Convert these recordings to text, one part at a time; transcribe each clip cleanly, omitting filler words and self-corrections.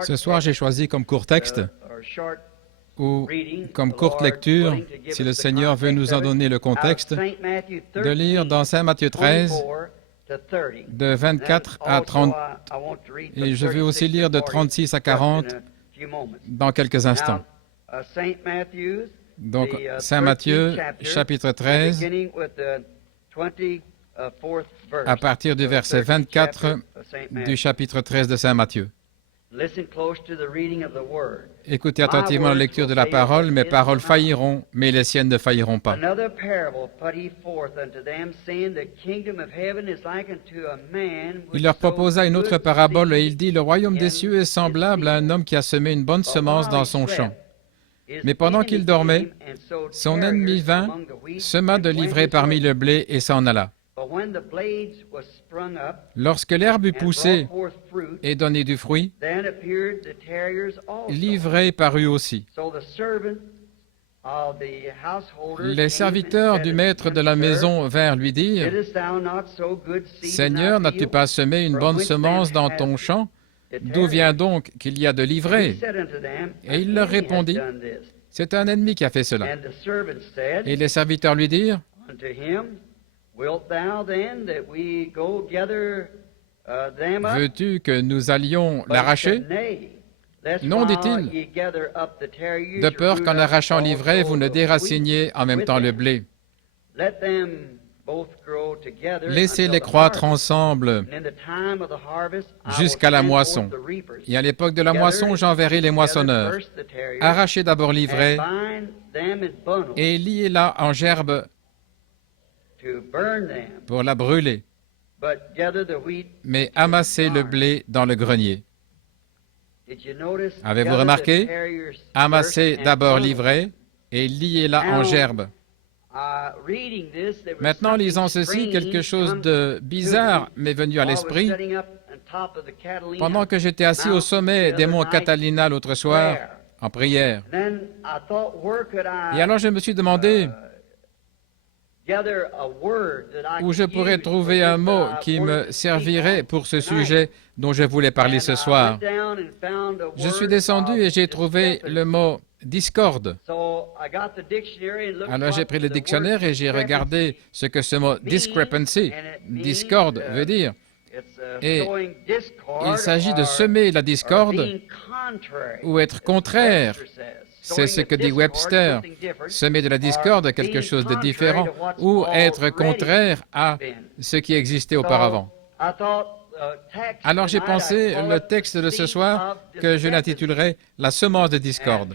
Ce soir, j'ai choisi comme court texte ou comme courte lecture, si le Seigneur veut nous en donner le contexte, de lire dans Saint Matthieu 13, de 24 à 30, et je vais aussi lire de 36 à 40 dans quelques instants. Donc, Saint Matthieu, chapitre 13, à partir du verset 24 du chapitre 13 de Saint Matthieu. Écoutez attentivement la lecture de la parole. Mes paroles failliront, mais les siennes ne failliront pas. Il leur proposa une autre parabole et il dit, « Le royaume des cieux est semblable à un homme qui a semé une bonne semence dans son champ. Mais pendant qu'il dormait, son ennemi vint, sema de l'ivraie parmi le blé et s'en alla. Lorsque l'herbe eut poussé et donné du fruit, l'ivraie parut aussi. Les serviteurs du maître de la maison vinrent lui dire, « Seigneur, n'as-tu pas semé une bonne semence dans ton champ? D'où vient donc qu'il y a de l'ivraie? » Et il leur répondit, « C'est un ennemi qui a fait cela. » Et les serviteurs lui dirent, « Veux-tu que nous allions l'arracher? » « Non, dit-il, de peur qu'en arrachant l'ivraie, vous ne déraciniez en même temps le blé. Laissez-les croître ensemble jusqu'à la moisson. Et à l'époque de la moisson, j'enverrai les moissonneurs. Arrachez d'abord l'ivraie et liez-la en gerbes pour la brûler, mais amassez le blé dans le grenier. » Avez-vous remarqué? Amassez d'abord l'ivraie et liez-la en gerbes. Maintenant, lisant ceci, quelque chose de bizarre m'est venu à l'esprit. Pendant que j'étais assis au sommet des monts Catalina l'autre soir, en prière, et alors je me suis demandé où je pourrais trouver un mot qui me servirait pour ce sujet dont je voulais parler ce soir. Je suis descendu et j'ai trouvé le mot « discorde ». Alors j'ai pris le dictionnaire et j'ai regardé ce que ce mot « discrepancy », « discorde » veut dire. Et il s'agit de semer la discorde ou être contraire. C'est ce que dit Webster, semer de la discorde, quelque chose de différent, ou être contraire à ce qui existait auparavant. Alors j'ai pensé le texte de ce soir que je l'intitulerai « La semence de discorde ».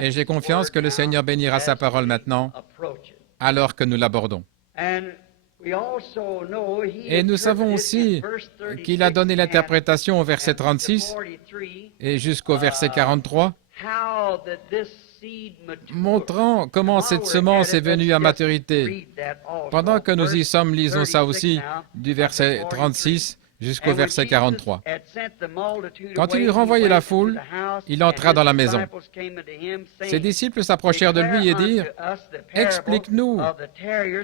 Et j'ai confiance que le Seigneur bénira sa parole maintenant, alors que nous l'abordons. Et nous savons aussi qu'il a donné l'interprétation au verset 36 et jusqu'au verset 43, montrant comment cette semence est venue à maturité. Pendant que nous y sommes, lisons ça aussi, du verset 36 jusqu'au verset 43. Quand il eut renvoyé la foule, il entra dans la maison. Ses disciples s'approchèrent de lui et dirent, « Explique-nous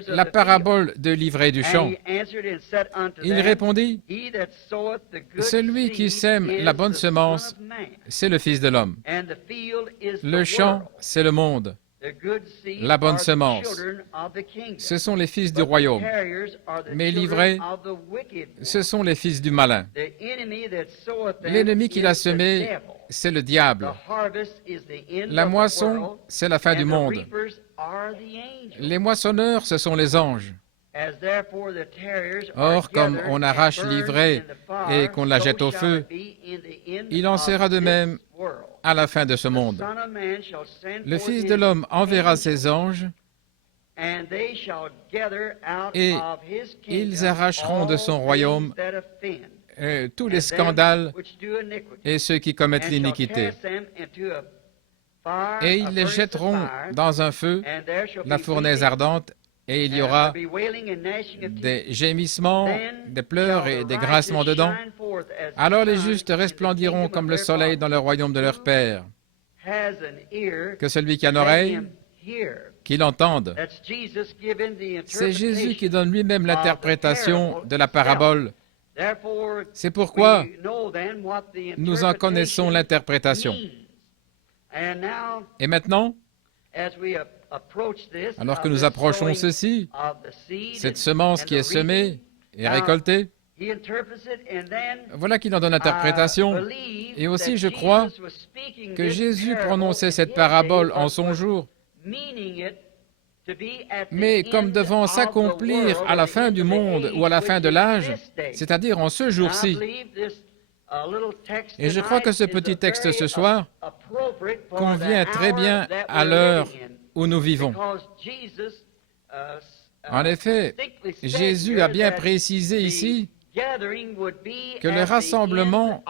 la parabole de l'ivraie du champ. » Il répondit, « Celui qui sème la bonne semence, c'est le Fils de l'homme. Le champ, c'est le monde. La bonne semence, ce sont les fils du royaume, mais l'ivraie, ce sont les fils du malin. L'ennemi qui l'a semé, c'est le diable. La moisson, c'est la fin du monde. Les moissonneurs, ce sont les anges. Or, comme on arrache l'ivraie et qu'on la jette au feu, il en sera de même à la fin de ce monde. Le Fils de l'homme enverra ses anges et ils arracheront de son royaume tous les scandales et ceux qui commettent l'iniquité. Et ils les jetteront dans un feu, la fournaise ardente, et il y aura des gémissements, des pleurs et des grincements de dents. Alors les justes resplendiront comme le soleil dans le royaume de leur Père. Que celui qui a une oreille, qu'il entende. C'est Jésus qui donne lui-même l'interprétation de la parabole C'est pourquoi nous en connaissons l'interprétation. Et maintenant, alors que nous approchons ceci, cette semence qui est semée et récoltée, voilà qu'il en donne l'interprétation. Et aussi, je crois que Jésus prononçait cette parabole en son jour, mais comme devant s'accomplir à la fin du monde ou à la fin de l'âge, c'est-à-dire en ce jour-ci. Et je crois que ce petit texte ce soir convient très bien à l'heure où nous vivons. En effet, Jésus a bien précisé ici que le rassemblement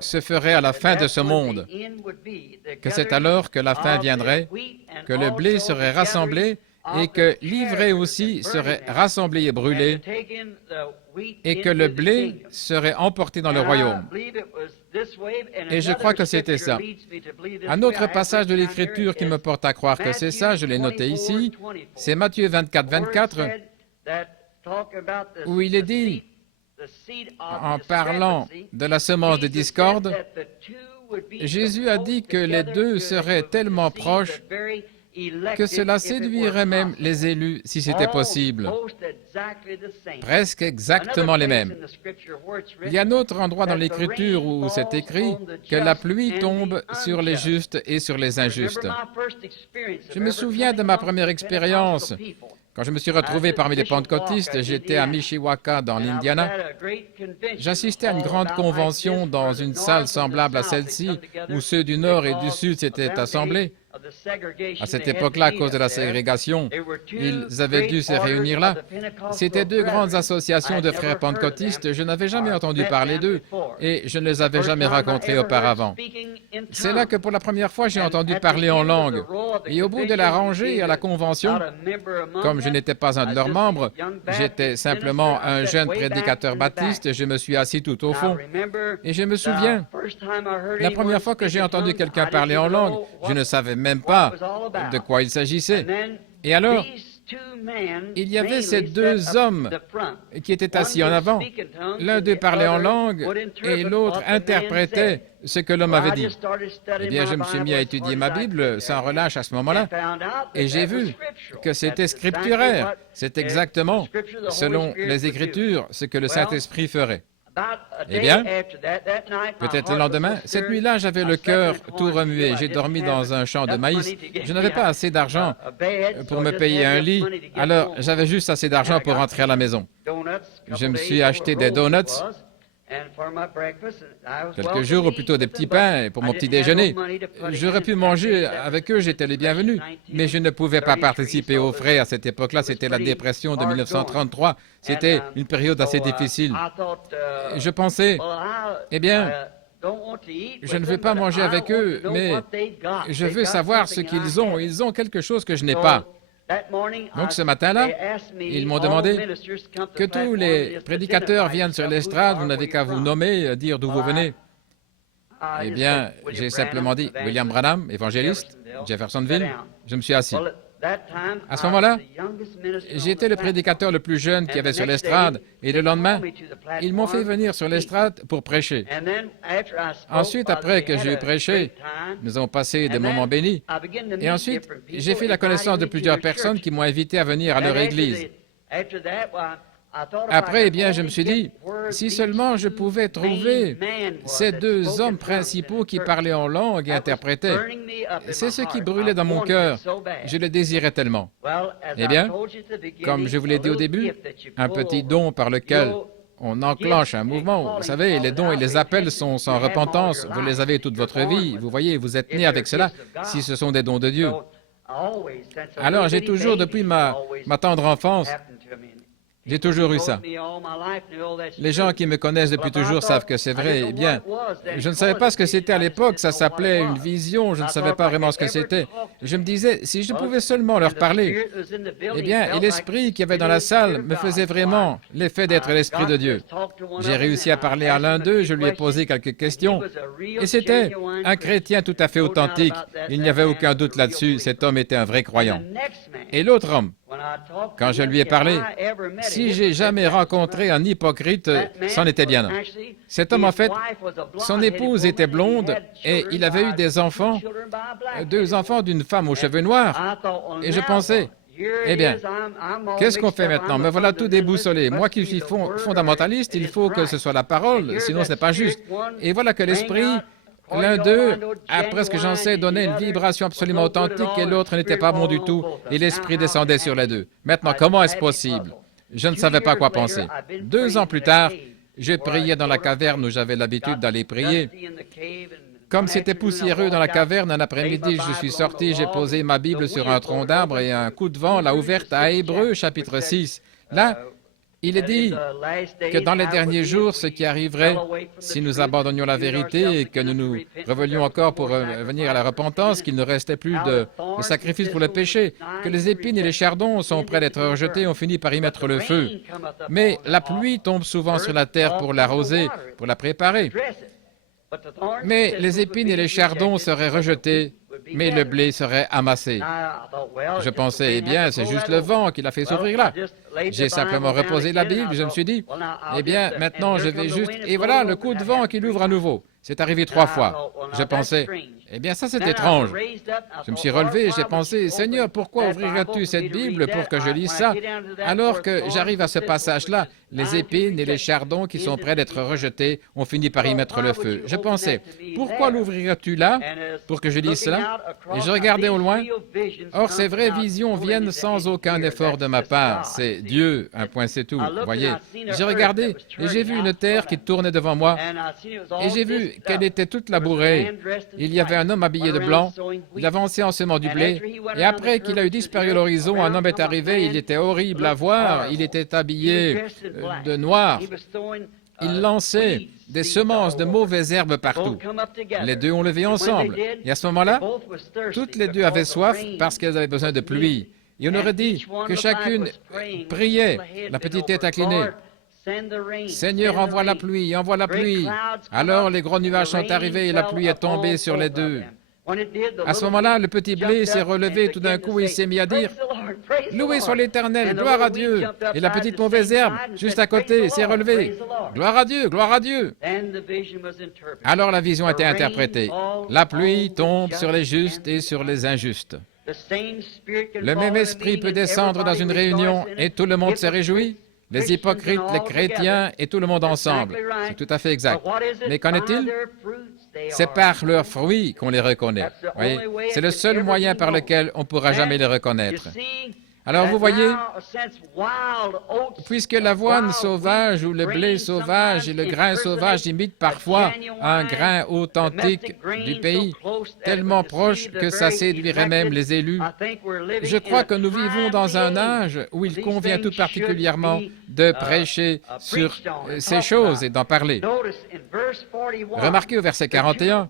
se ferait à la fin de ce monde, que c'est alors que la fin viendrait, que le blé serait rassemblé et que l'ivraie aussi serait rassemblée et brûlée, et que le blé serait emporté dans le royaume. Et je crois que c'était ça. Un autre passage de l'Écriture qui me porte à croire que c'est ça, je l'ai noté ici, c'est Matthieu 24, 24, où il est dit, en parlant de la semence de discorde, Jésus a dit que les deux seraient tellement proches que cela séduirait même les élus si c'était possible. Presque exactement les mêmes. Il y a un autre endroit dans l'Écriture où c'est écrit que la pluie tombe sur les justes et sur les injustes. Je me souviens de ma première expérience. Quand je me suis retrouvé parmi les pentecôtistes, j'étais à Mishawaka, dans l'Indiana. J'assistais à une grande convention dans une salle semblable à celle-ci, où ceux du Nord et du Sud s'étaient assemblés. À cette époque-là, à cause de la ségrégation, ils avaient dû se réunir là. C'étaient deux grandes associations de frères pentecôtistes. Je n'avais jamais entendu parler d'eux et je ne les avais jamais rencontrés auparavant. C'est là que pour la première fois, j'ai entendu parler en langue. Et au bout de la rangée à la convention, comme je n'étais pas un de leurs membres, j'étais simplement un jeune prédicateur baptiste, je me suis assis tout au fond. Et je me souviens, la première fois que j'ai entendu quelqu'un parler en langue, je ne savais même pas de quoi il s'agissait. Et alors, il y avait ces deux hommes qui étaient assis en avant. L'un d'eux parlait en langue et l'autre interprétait ce que l'homme avait dit. Eh bien, je me suis mis à étudier ma Bible sans relâche à ce moment-là et j'ai vu que c'était scripturaire. C'est exactement, selon les Écritures, ce que le Saint-Esprit ferait. Eh bien, peut-être le lendemain, cette nuit-là, j'avais le cœur tout remué. J'ai dormi dans un champ de maïs. Je n'avais pas assez d'argent pour me payer un lit, alors j'avais juste assez d'argent pour rentrer à la maison. Je me suis acheté des donuts, quelques jours, ou plutôt des petits pains pour mon petit déjeuner. J'aurais pu manger avec eux, j'étais les bienvenus, mais je ne pouvais pas participer aux frais à cette époque-là. C'était la dépression de 1933. C'était une période assez difficile. Je pensais, eh bien, je ne veux pas manger avec eux, mais je veux savoir ce qu'ils ont. Ils ont quelque chose que je n'ai pas. Donc ce matin-là, ils m'ont demandé que tous les prédicateurs viennent sur l'estrade, vous n'avez qu'à vous nommer, dire d'où vous venez. Eh bien, j'ai simplement dit William Branham, évangéliste, Jeffersonville. Je me suis assis. À ce moment-là, j'étais le prédicateur le plus jeune qu'il y avait sur l'estrade, et le lendemain, ils m'ont fait venir sur l'estrade pour prêcher. Ensuite, après que j'ai prêché, nous avons passé des moments bénis, et ensuite, j'ai fait la connaissance de plusieurs personnes qui m'ont invité à venir à leur église. Après, eh bien, je me suis dit, si seulement je pouvais trouver ces deux hommes principaux qui parlaient en langue et interprétaient. C'est ce qui brûlait dans mon cœur. Je le désirais tellement. Eh bien, comme je vous l'ai dit au début, un petit don par lequel on enclenche un mouvement. Vous savez, les dons et les appels sont sans repentance. Vous les avez toute votre vie. Vous voyez, vous êtes né avec cela, si ce sont des dons de Dieu. Alors, j'ai toujours, depuis ma tendre enfance, j'ai toujours eu ça. Les gens qui me connaissent depuis toujours savent que c'est vrai. Eh bien, je ne savais pas ce que c'était à l'époque. Ça s'appelait une vision. Je ne savais pas vraiment ce que c'était. Je me disais, si je pouvais seulement leur parler. Eh bien, et l'esprit qu'il y avait dans la salle me faisait vraiment l'effet d'être l'esprit de Dieu. J'ai réussi à parler à l'un d'eux. Je lui ai posé quelques questions. Et c'était un chrétien tout à fait authentique. Il n'y avait aucun doute là-dessus. Cet homme était un vrai croyant. Et l'autre homme, quand je lui ai parlé, Si j'ai jamais rencontré un hypocrite, c'en était bien un. Cet homme, en fait, son épouse était blonde et il avait eu des enfants, 2 enfants d'une femme aux cheveux noirs. Et je pensais, eh bien, qu'est-ce qu'on fait maintenant? Me voilà tout déboussolé. Moi qui suis fondamentaliste, il faut que ce soit la parole, sinon ce n'est pas juste. Et voilà que l'esprit, l'un d'eux a presque, j'en sais, donné une vibration absolument authentique et l'autre n'était pas bon du tout. Et l'esprit descendait sur les deux. Maintenant, comment est-ce possible? Je ne savais pas quoi penser. 2 ans plus tard, je priais dans la caverne où j'avais l'habitude d'aller prier. Comme c'était poussiéreux dans la caverne, un après-midi, je suis sorti, j'ai posé ma Bible sur un tronc d'arbre et un coup de vent l'a ouverte à Hébreux, chapitre 6. Là, il est dit que dans les derniers jours, ce qui arriverait, si nous abandonnions la vérité et que nous nous revelions encore pour venir à la repentance, qu'il ne restait plus de sacrifice pour le péché, que les épines et les chardons sont prêts d'être rejetés, on finit par y mettre le feu. Mais la pluie tombe souvent sur la terre pour l'arroser, pour la préparer. Mais les épines et les chardons seraient rejetés, mais le blé serait amassé. Je pensais, eh bien, c'est juste le vent qui l'a fait s'ouvrir là. J'ai simplement reposé la Bible, je me suis dit, eh bien, maintenant je vais juste... Et voilà, le coup de vent qui l'ouvre à nouveau. C'est arrivé 3 fois. Je pensais, eh bien, ça c'est étrange. Je me suis relevé et j'ai pensé, Seigneur, pourquoi ouvrirais-tu cette Bible pour que je lise ça, alors que j'arrive à ce passage-là, les épines et les chardons qui sont prêts d'être rejetés, on finit par y mettre le feu. Je pensais, pourquoi l'ouvrirais-tu là pour que je lise cela? Et je regardais au loin. Or, ces vraies visions viennent sans aucun effort de ma part. C'est Dieu, un point c'est tout, voyez. J'ai regardé et j'ai vu une terre qui tournait devant moi et j'ai vu qu'elle était toute labourée. Il y avait un homme habillé de blanc, il avançait en semant du blé, et après qu'il a eu disparu à l'horizon, un homme est arrivé, il était horrible à voir, il était habillé de noir. Il lançait des semences de mauvaises herbes partout. Les 2 ont levé ensemble. Et à ce moment-là, toutes les 2 avaient soif parce qu'elles avaient besoin de pluie. Et on aurait dit que chacune priait, la petite tête inclinée. Seigneur, envoie la pluie, envoie la pluie. Alors les gros nuages sont arrivés et la pluie est tombée sur les 2. À ce moment-là, le petit blé s'est relevé tout d'un coup et il s'est mis à dire « Loué soit l'Éternel, gloire à Dieu !» Et la petite mauvaise herbe, juste à côté, s'est relevée « Gloire à Dieu, gloire à Dieu !» Alors la vision a été interprétée. La pluie tombe sur les justes et sur les injustes. Le même esprit peut descendre dans une réunion et tout le monde se réjouit. Les hypocrites, les chrétiens et tout le monde ensemble. C'est tout à fait exact. Mais qu'en est-il? C'est par leurs fruits qu'on les reconnaît. C'est le seul moyen par lequel on ne pourra jamais les reconnaître. Alors vous voyez, puisque l'avoine sauvage ou le blé sauvage et le grain sauvage imitent parfois un grain authentique du pays, tellement proche que ça séduirait même les élus, je crois que nous vivons dans un âge où il convient tout particulièrement de prêcher sur ces choses et d'en parler. Remarquez au verset 41,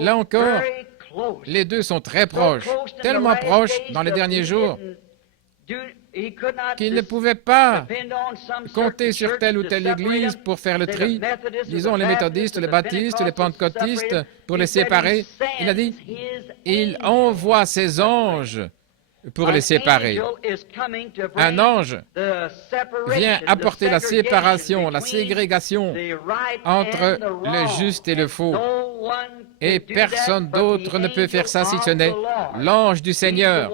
là encore, les 2 sont très proches, tellement proches dans les derniers jours, qu'il ne pouvait pas compter sur telle ou telle église pour faire le tri, disons les méthodistes, les baptistes, les pentecôtistes, pour les séparer. Il a dit, il envoie ses anges pour les séparer. Un ange vient apporter la séparation, la ségrégation entre le juste et le faux. Et personne d'autre ne peut faire ça si ce n'est l'ange du Seigneur.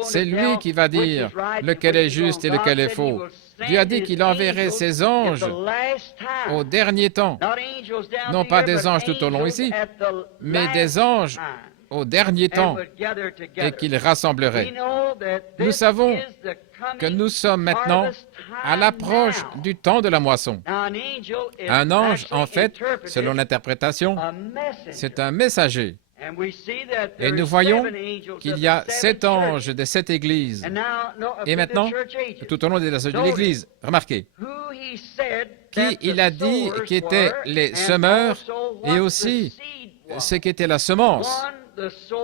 C'est lui qui va dire lequel est juste et lequel est faux. Dieu a dit qu'il enverrait ses anges au dernier temps. Non pas des anges tout au long ici, mais des anges au dernier temps et qu'il rassemblerait. Nous savons que nous sommes maintenant à l'approche du temps de la moisson. Un ange, en fait, selon l'interprétation, c'est un messager. Et nous voyons qu'il y a 7 anges des 7 églises. Et maintenant, tout au long des âges de l'Église, remarquez, qui il a dit qui étaient les semeurs et aussi ce qu'était la semence.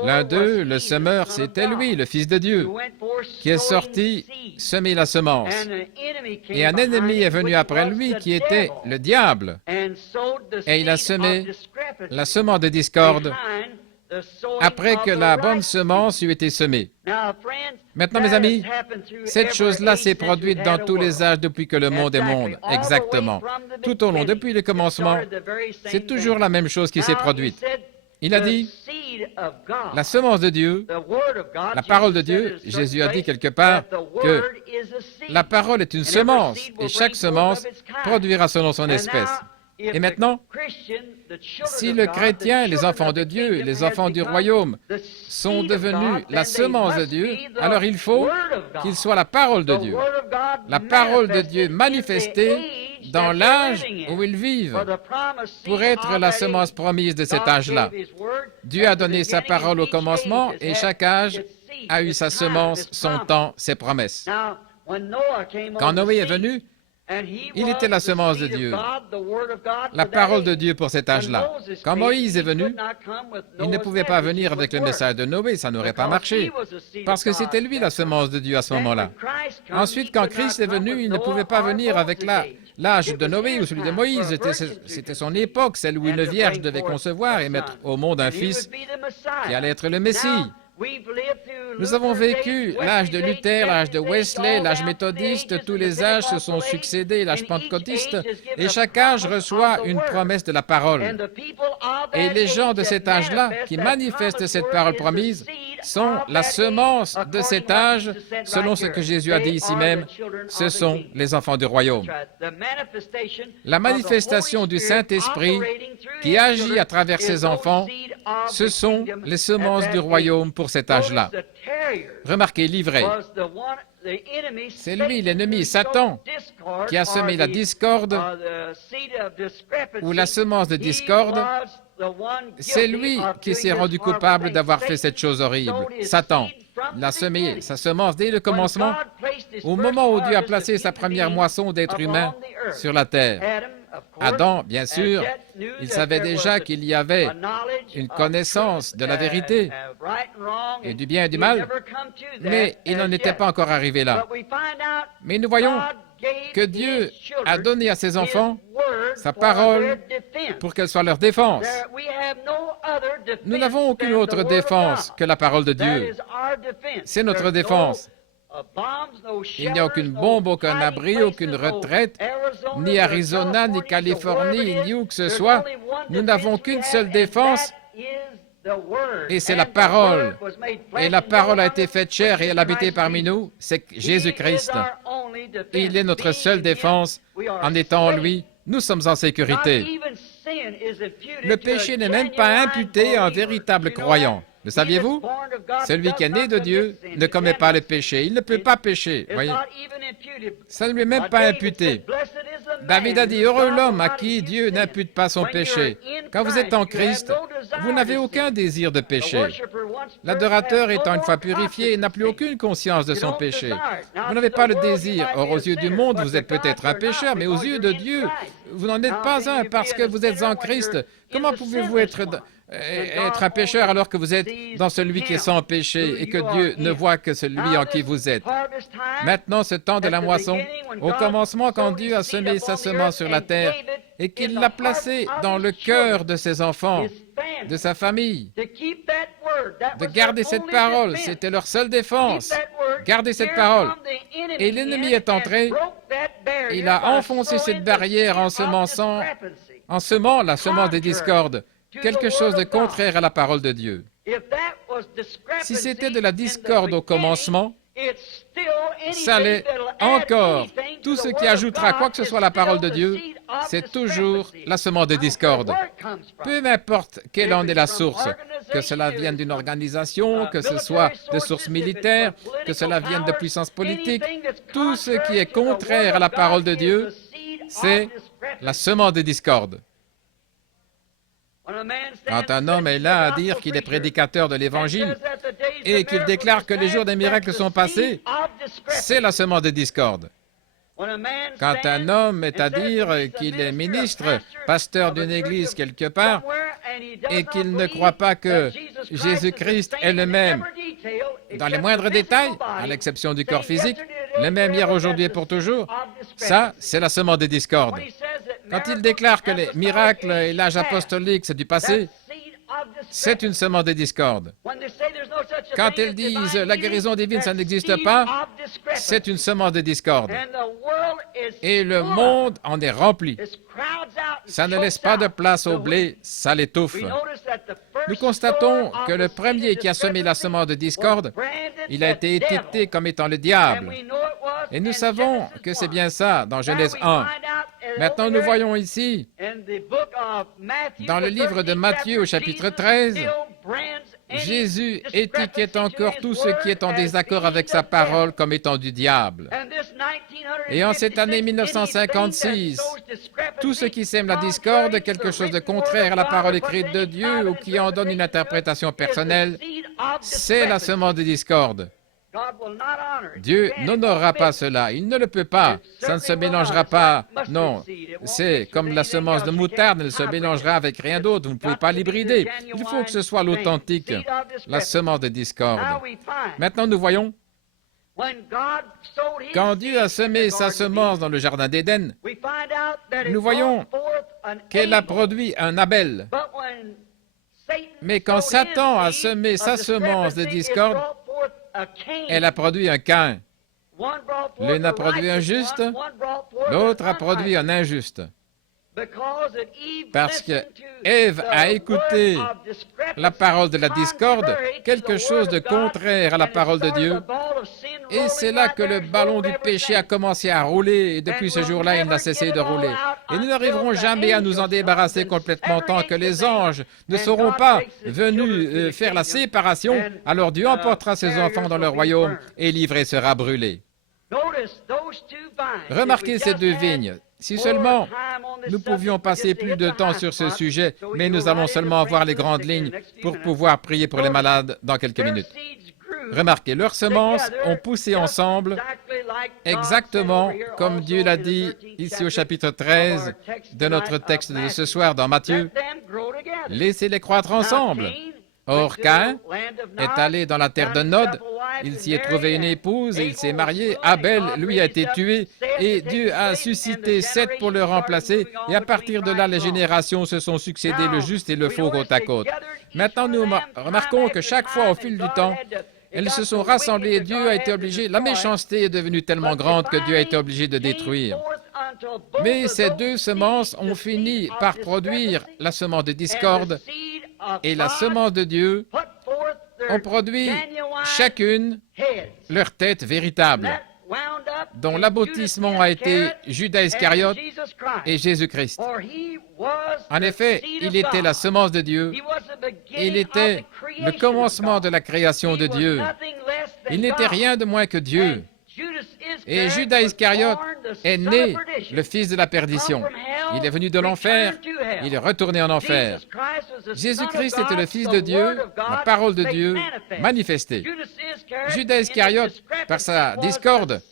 L'un d'eux, le semeur, c'était lui, le Fils de Dieu, qui est sorti semer la semence. Et un ennemi est venu après lui qui était le diable. Et il a semé la semence de discorde après que la bonne semence eut été semée. Maintenant, mes amis, cette chose-là s'est produite dans tous les âges depuis que le monde est monde. Exactement. Tout au long, depuis le commencement, c'est toujours la même chose qui s'est produite. Il a dit, la semence de Dieu, la parole de Dieu, Jésus a dit quelque part que la parole est une semence et chaque semence produira selon son espèce. Et maintenant, si le chrétien et les enfants de Dieu, les enfants du royaume, sont devenus la semence de Dieu, alors il faut qu'ils soient la parole de Dieu. La parole de Dieu manifestée dans l'âge où ils vivent pour être la semence promise de cet âge-là. Dieu a donné sa parole au commencement et chaque âge a eu sa semence, son temps, ses promesses. Quand Noé est venu, il était la semence de Dieu, la parole de Dieu pour cet âge-là. Quand Moïse est venu, il ne pouvait pas venir avec le message de Noé, ça n'aurait pas marché, parce que c'était lui la semence de Dieu à ce moment-là. Ensuite, quand Christ est venu, il ne pouvait pas venir avec l'âge de Noé ou celui de Moïse, c'était son époque, celle où une vierge devait concevoir et mettre au monde un fils qui allait être le Messie. Nous avons vécu l'âge de Luther, l'âge de Wesley, l'âge méthodiste, tous les âges se sont succédés, l'âge pentecôtiste, et chaque âge reçoit une promesse de la parole. Et les gens de cet âge-là, qui manifestent cette parole promise, sont la semence de cet âge, selon ce que Jésus a dit ici même, ce sont les enfants du royaume. La manifestation du Saint-Esprit qui agit à travers ses enfants, ce sont les semences du royaume pour cet âge-là. Remarquez, l'ivraie, c'est lui, l'ennemi, Satan, qui a semé la discorde ou la semence de discorde. C'est lui qui s'est rendu coupable d'avoir fait cette chose horrible. Satan l'a semé, sa semence, dès le commencement, au moment où Dieu a placé sa première moisson d'êtres humains sur la terre. Adam, bien sûr, il savait déjà qu'il y avait une connaissance de la vérité et du bien et du mal, mais il n'en était pas encore arrivé là. Mais nous voyons que Dieu a donné à ses enfants sa parole pour qu'elle soit leur défense. Nous n'avons aucune autre défense que la parole de Dieu. C'est notre défense. Il n'y a aucune bombe, aucun abri, aucune retraite, ni Arizona, ni Californie, ni où que ce soit. Nous n'avons qu'une seule défense, et c'est la parole. Et la parole a été faite chair et elle a habité parmi nous, c'est Jésus-Christ. Il est notre seule défense. En étant en lui, nous sommes en sécurité. Le péché n'est même pas imputé à un véritable croyant. Le saviez-vous? Celui qui est né de Dieu ne commet pas le péché. Il ne peut pas pécher. Voyez? Ça ne lui est même pas imputé. David a dit, heureux l'homme à qui Dieu n'impute pas son péché. Quand vous êtes en Christ, vous n'avez aucun désir de péché. L'adorateur étant une fois purifié, n'a plus aucune conscience de son péché. Vous n'avez pas le désir. Or, aux yeux du monde, vous êtes peut-être un pécheur, mais aux yeux de Dieu, vous n'en êtes pas un parce que vous êtes en Christ. Comment pouvez-vous être un pécheur alors que vous êtes dans celui qui est sans péché et que Dieu ne voit que celui en qui vous êtes? Maintenant, ce temps de la moisson, au commencement, quand Dieu a semé sa semence sur la terre et qu'il l'a placée dans le cœur de ses enfants, de sa famille, de garder cette parole, c'était leur seule défense. Garder cette parole. Et l'ennemi est entré, il a enfoncé cette barrière en semant la semence des discordes, quelque chose de contraire à la parole de Dieu. Si c'était de la discorde au commencement, ça l'est encore. Tout ce qui ajoutera quoi que ce soit à la parole de Dieu, c'est toujours la semence de discorde. Peu importe quelle en est la source, que cela vienne d'une organisation, que ce soit de sources militaires, que cela vienne de puissance politique, tout ce qui est contraire à la parole de Dieu, c'est la semence de discorde. Quand un homme est là à dire qu'il est prédicateur de l'Évangile et qu'il déclare que les jours des miracles sont passés, c'est la semence de discorde. Quand un homme est à dire qu'il est ministre, pasteur d'une église quelque part, et qu'il ne croit pas que Jésus-Christ est le même dans les moindres détails, à l'exception du corps physique, le même hier, aujourd'hui et pour toujours, ça, c'est la semence de discorde. Quand il déclare que les miracles et l'âge apostolique, c'est du passé, c'est une semence de discorde. Quand elles disent la guérison divine, ça n'existe pas, c'est une semence de discorde. Et le monde en est rempli. Ça ne laisse pas de place au blé, ça l'étouffe. Nous constatons que le premier qui a semé la semence de discorde, il a été étiqueté comme étant le diable. Et nous savons que c'est bien ça dans Genèse 1. Maintenant, nous voyons ici, dans le livre de Matthieu au chapitre 13, Jésus étiquette encore tout ce qui est en désaccord avec sa parole comme étant du diable. Et en cette année 1956, tout ce qui sème la discorde, quelque chose de contraire à la parole écrite de Dieu ou qui en donne une interprétation personnelle, c'est la semence de discorde. Dieu n'honorera pas cela, il ne le peut pas, ça ne se mélangera pas, non, c'est comme la semence de moutarde, elle ne se mélangera avec rien d'autre, vous ne pouvez pas l'hybrider, il faut que ce soit l'authentique, la semence de discorde. Maintenant nous voyons, quand Dieu a semé sa semence dans le jardin d'Éden, nous voyons qu'elle a produit un Abel, mais quand Satan a semé sa semence de discorde, elle a produit un Caïn. L'un a produit un juste, l'autre a produit un injuste. Parce que Ève a écouté la parole de la discorde, quelque chose de contraire à la parole de Dieu, et c'est là que le ballon du péché a commencé à rouler, et depuis ce jour-là, il n'a cessé de rouler. Et nous n'arriverons jamais à nous en débarrasser complètement tant que les anges ne seront pas venus faire la séparation, alors Dieu emportera ses enfants dans le royaume, et l'ivraie sera brûlée. Remarquez ces deux vignes. Si seulement nous pouvions passer plus de temps sur ce sujet, mais nous allons seulement voir les grandes lignes pour pouvoir prier pour les malades dans quelques minutes. Remarquez, leurs semences ont poussé ensemble, exactement comme Dieu l'a dit ici au chapitre 13 de notre texte de ce soir dans Matthieu. Laissez-les croître ensemble. Or, Caïn est allé dans la terre de Nod, il s'y est trouvé une épouse et il s'est marié. Abel, lui, a été tué et Dieu a suscité Seth pour le remplacer. Et à partir de là, les générations se sont succédées, le juste et le faux côte à côte. Maintenant, nous remarquons que chaque fois, au fil du temps, elles se sont rassemblées et Dieu a été obligé, la méchanceté est devenue tellement grande que Dieu a été obligé de détruire. Mais ces deux semences ont fini par produire la semence de discorde et la semence de Dieu ont produit chacune leur tête véritable, dont l'aboutissement a été Judas Iscariote et Jésus-Christ. En effet, il était la semence de Dieu, il était le commencement de la création de Dieu. Il n'était rien de moins que Dieu. Et Judas Iscariote est né le fils de la perdition. Il est venu de l'enfer, il est retourné en enfer. Jésus-Christ était le Fils de Dieu, la parole de Dieu manifestée. Judas Iscariote, par sa discorde,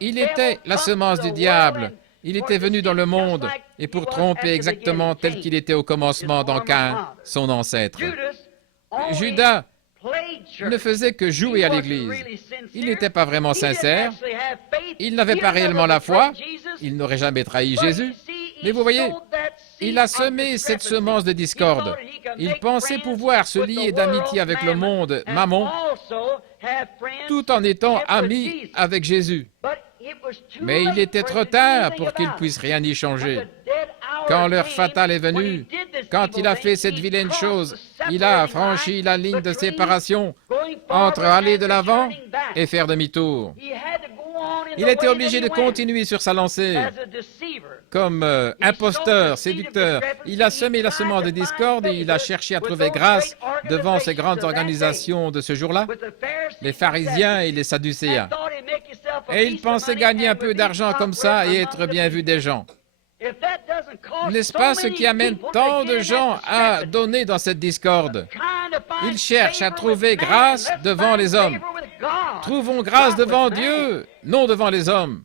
il était la semence du diable. Il était venu dans le monde et pour tromper exactement tel qu'il était au commencement dans Caïn, son ancêtre. Judas ne faisait que jouer à l'Église. Il n'était pas vraiment sincère, il n'avait pas réellement la foi, il n'aurait jamais trahi Jésus. Mais vous voyez, il a semé cette semence de discorde. Il pensait pouvoir se lier d'amitié avec le monde, Mammon, tout en étant ami avec Jésus. Mais il était trop tard pour qu'il puisse rien y changer. Quand l'heure fatale est venue, quand il a fait cette vilaine chose, il a franchi la ligne de séparation entre aller de l'avant et faire demi-tour. Il était obligé de continuer sur sa lancée. Comme imposteur, séducteur, il a semé la semence de discorde et il a cherché à trouver grâce devant ces grandes organisations de ce jour-là, les pharisiens et les sadducéens. Et il pensait gagner un peu d'argent comme ça et être bien vu des gens. N'est-ce pas ce qui amène tant de gens à donner dans cette discorde? Ils cherchent à trouver grâce devant les hommes. Trouvons grâce devant Dieu, non devant les hommes.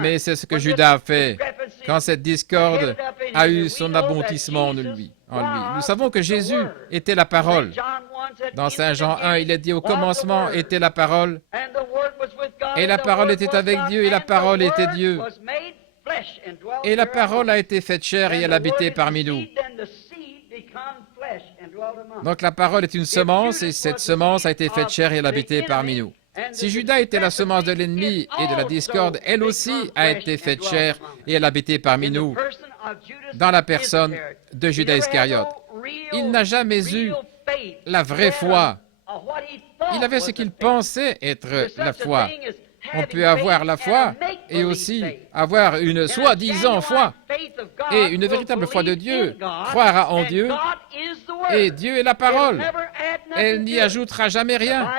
Mais c'est ce que Judas a fait quand cette discorde a eu son aboutissement en lui. Nous savons que Jésus était la parole. Dans Saint Jean 1, il est dit au commencement était la parole, et la parole était avec Dieu, et la parole était Dieu. Et la parole a été faite chair et elle habitait parmi nous. Donc la parole est une semence et cette semence a été faite chair et elle a habité parmi nous. Si Judas était la semence de l'ennemi et de la discorde, elle aussi a été faite chair et elle a habité parmi nous dans la personne de Judas Iscariote. Il n'a jamais eu la vraie foi. Il avait ce qu'il pensait être la foi. On peut avoir la foi et aussi avoir une soi-disant foi. Et une véritable foi de Dieu croira en Dieu et Dieu est la parole. Elle n'y ajoutera jamais rien.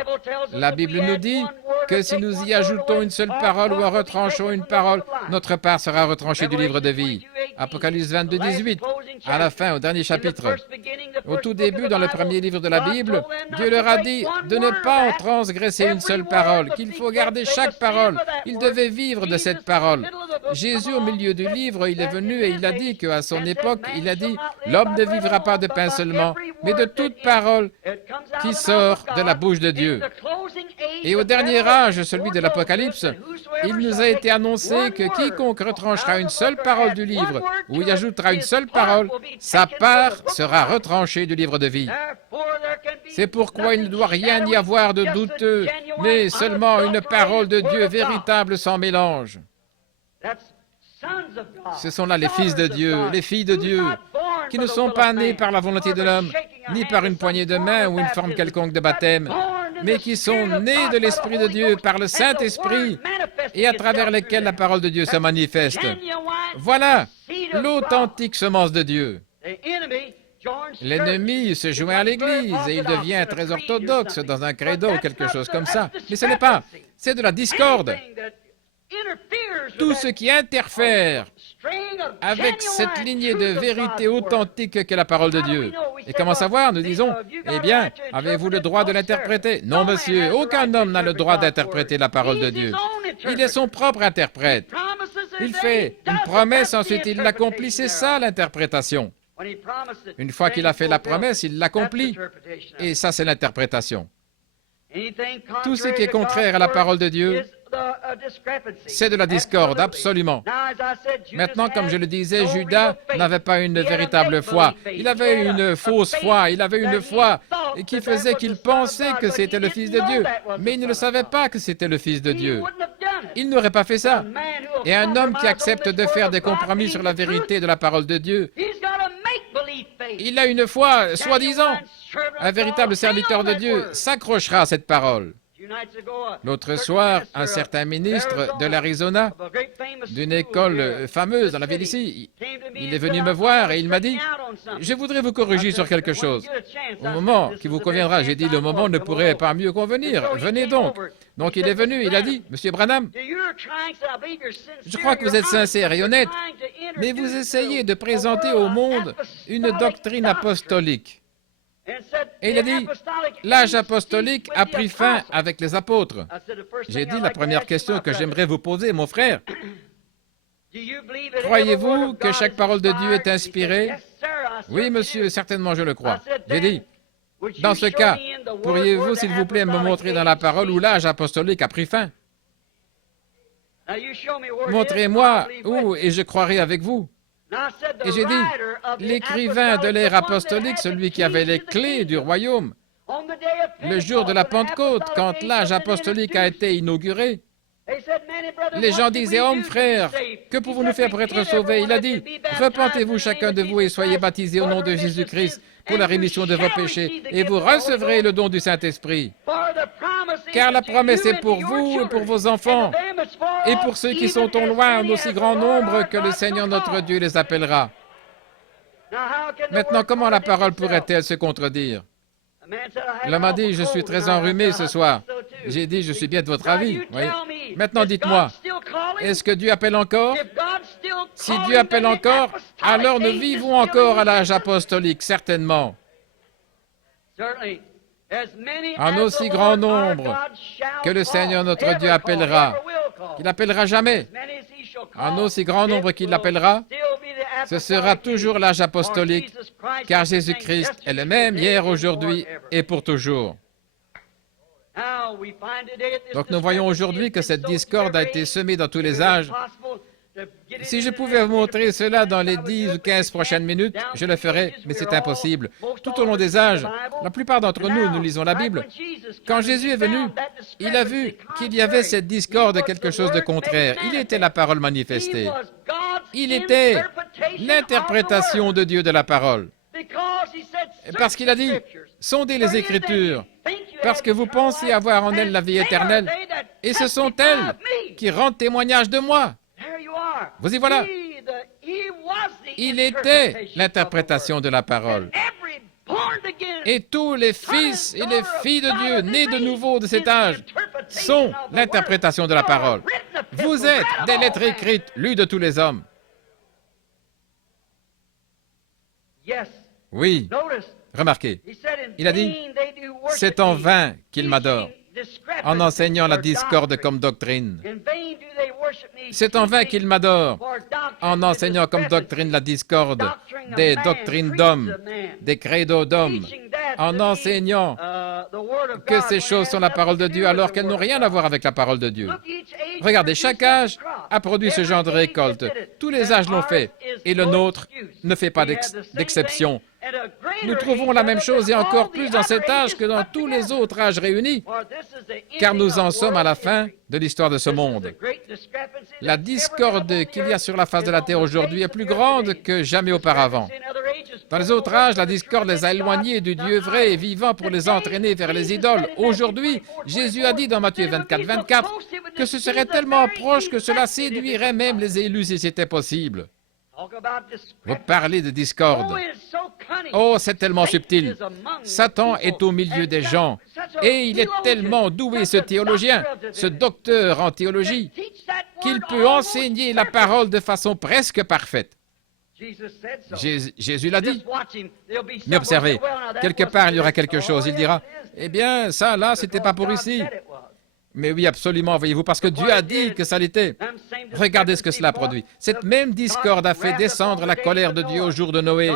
La Bible nous dit que si nous y ajoutons une seule parole ou en retranchons une parole, notre part sera retranchée du livre de vie. Apocalypse 22, 18, à la fin, au dernier chapitre. Au tout début, dans le premier livre de la Bible, Dieu leur a dit de ne pas en transgresser une seule parole, qu'il faut garder chaque parole. Ils devaient vivre de cette parole. Jésus, au milieu du livre, il est venu et il a dit qu'à son époque, il a dit « L'homme ne vivra pas de pain seulement, mais de toute parole qui sort de la bouche de Dieu. » Et au dernier âge, celui de l'Apocalypse, il nous a été annoncé que quiconque retranchera une seule parole du livre ou y ajoutera une seule parole, sa part sera retranchée du livre de vie. C'est pourquoi il ne doit rien y avoir de douteux, mais seulement une parole de Dieu véritable sans mélange. Ce sont là les fils de Dieu, les filles de Dieu, qui ne sont pas nés par la volonté de l'homme, ni par une poignée de main ou une forme quelconque de baptême, mais qui sont nés de l'Esprit de Dieu par le Saint-Esprit et à travers lesquels la parole de Dieu se manifeste. Voilà l'authentique semence de Dieu. L'ennemi se joint à l'Église et il devient très orthodoxe dans un credo ou quelque chose comme ça. Mais ce n'est pas, c'est de la discorde. Tout ce qui interfère avec cette lignée de vérité authentique qu'est la parole de Dieu. Et comment savoir? Nous disons, eh bien, avez-vous le droit de l'interpréter? Non, monsieur, aucun homme n'a le droit d'interpréter la parole de Dieu. Il est son propre interprète. Il fait une promesse, ensuite il l'accomplit. C'est ça l'interprétation. Une fois qu'il a fait la promesse, il l'accomplit. Et ça, c'est l'interprétation. Tout ce qui est contraire à la parole de Dieu, c'est de la discorde, absolument. Maintenant, comme je le disais, Judas n'avait pas une véritable foi. Il avait une fausse foi. Il avait une foi qui faisait qu'il pensait que c'était le Fils de Dieu. Mais il ne le savait pas que c'était le Fils de Dieu. Il n'aurait pas fait ça. Et un homme qui accepte de faire des compromis sur la vérité de la parole de Dieu, il a une foi, soi-disant. Un véritable serviteur de Dieu s'accrochera à cette parole. L'autre soir, un certain ministre de l'Arizona, d'une école fameuse dans la ville ici, il est venu me voir et il m'a dit « Je voudrais vous corriger sur quelque chose. Au moment qui vous conviendra, j'ai dit « Le moment ne pourrait pas mieux convenir. Venez donc. » Donc il est venu, il a dit « Monsieur Branham, je crois que vous êtes sincère et honnête, mais vous essayez de présenter au monde une doctrine apostolique. » Et il a dit, l'âge apostolique a pris fin avec les apôtres. J'ai dit, la première question que j'aimerais vous poser, mon frère, croyez-vous que chaque parole de Dieu est inspirée? Oui, monsieur, certainement je le crois. J'ai dit, dans ce cas, pourriez-vous, s'il vous plaît, me montrer dans la parole où l'âge apostolique a pris fin? Montrez-moi où et je croirai avec vous. Et j'ai dit, l'écrivain de l'ère apostolique, celui qui avait les clés du royaume, le jour de la Pentecôte, quand l'âge apostolique a été inauguré, les gens disaient, « Homme, frère, que pouvons-nous faire pour être sauvés ?» Il a dit, « Repentez-vous chacun de vous et soyez baptisés au nom de Jésus-Christ pour la rémission de vos péchés, et vous recevrez le don du Saint-Esprit. Car la promesse est pour vous et pour vos enfants, et pour ceux qui sont au loin en aussi grand nombre que le Seigneur notre Dieu les appellera. » Maintenant, comment la parole pourrait-elle se contredire? L'homme a dit, « Je suis très enrhumé ce soir. » J'ai dit, « Je suis bien de votre avis. » Oui. Maintenant, dites-moi, est-ce que Dieu appelle encore? Si Dieu appelle encore, alors nous vivons encore à l'âge apostolique, certainement. En aussi grand nombre que le Seigneur notre Dieu appellera, qu'il n'appellera jamais, en aussi grand nombre qu'il l'appellera, ce sera toujours l'âge apostolique, car Jésus-Christ est le même hier, aujourd'hui et pour toujours. Donc nous voyons aujourd'hui que cette discorde a été semée dans tous les âges Si je pouvais vous montrer cela dans les 10 ou 15 prochaines minutes, je le ferais, mais c'est impossible. Tout au long des âges, la plupart d'entre nous, nous lisons la Bible. Quand Jésus est venu, il a vu qu'il y avait cette discorde, quelque chose de contraire. Il était la parole manifestée. Il était l'interprétation de Dieu de la parole. Parce qu'il a dit, sondez les Écritures, parce que vous pensez avoir en elles la vie éternelle, et ce sont elles qui rendent témoignage de moi. Vous y voilà. Il était l'interprétation de la parole. Et tous les fils et les filles de Dieu, nés de nouveau de cet âge, sont l'interprétation de la parole. Vous êtes des lettres écrites, lues de tous les hommes. Oui, remarquez, il a dit, c'est en vain qu'ils m'adorent, en enseignant la discorde comme doctrine. C'est en vain qu'ils m'adorent, en enseignant comme doctrine la discorde, des doctrines d'hommes, des credos d'hommes, en enseignant que ces choses sont la parole de Dieu alors qu'elles n'ont rien à voir avec la parole de Dieu. Regardez, chaque âge a produit ce genre de récolte. Tous les âges l'ont fait, et le nôtre ne fait pas d'exception. Nous trouvons la même chose et encore plus dans cet âge que dans tous les autres âges réunis, car nous en sommes à la fin de l'histoire de ce monde. La discorde qu'il y a sur la face de la terre aujourd'hui est plus grande que jamais auparavant. Dans les autres âges, la discorde les a éloignés du Dieu vrai et vivant pour les entraîner vers les idoles. Aujourd'hui, Jésus a dit dans Matthieu 24, 24 que ce serait tellement proche que cela séduirait même les élus si c'était possible. Vous parlez de discorde. Oh, c'est tellement subtil. Satan est au milieu des gens et il est tellement doué, ce théologien, ce docteur en théologie, qu'il peut enseigner la parole de façon presque parfaite. Jésus l'a dit. Mais observez, quelque part il y aura quelque chose. Il dira, eh bien, ça là, c'était pas pour ici. Mais oui, absolument, voyez-vous, parce que Dieu a dit que ça l'était. Regardez ce que cela produit. Cette même discorde a fait descendre la colère de Dieu au jour de Noé,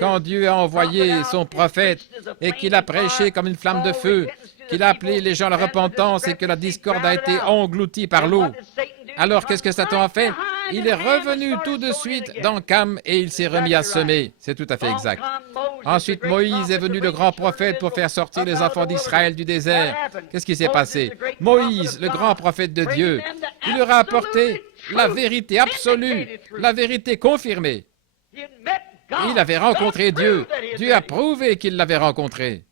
quand Dieu a envoyé son prophète et qu'il a prêché comme une flamme de feu, qu'il a appelé les gens à la repentance et que la discorde a été engloutie par l'eau. Alors, qu'est-ce que Satan a fait? Il est revenu tout de suite dans Cam et il s'est remis à semer. C'est tout à fait exact. Ensuite, Moïse est venu, le grand prophète, pour faire sortir les enfants d'Israël du désert. Qu'est-ce qui s'est passé? Moïse, le grand prophète de Dieu, il leur a apporté la vérité absolue, la vérité confirmée. Il avait rencontré Dieu. Dieu a prouvé qu'il l'avait rencontré.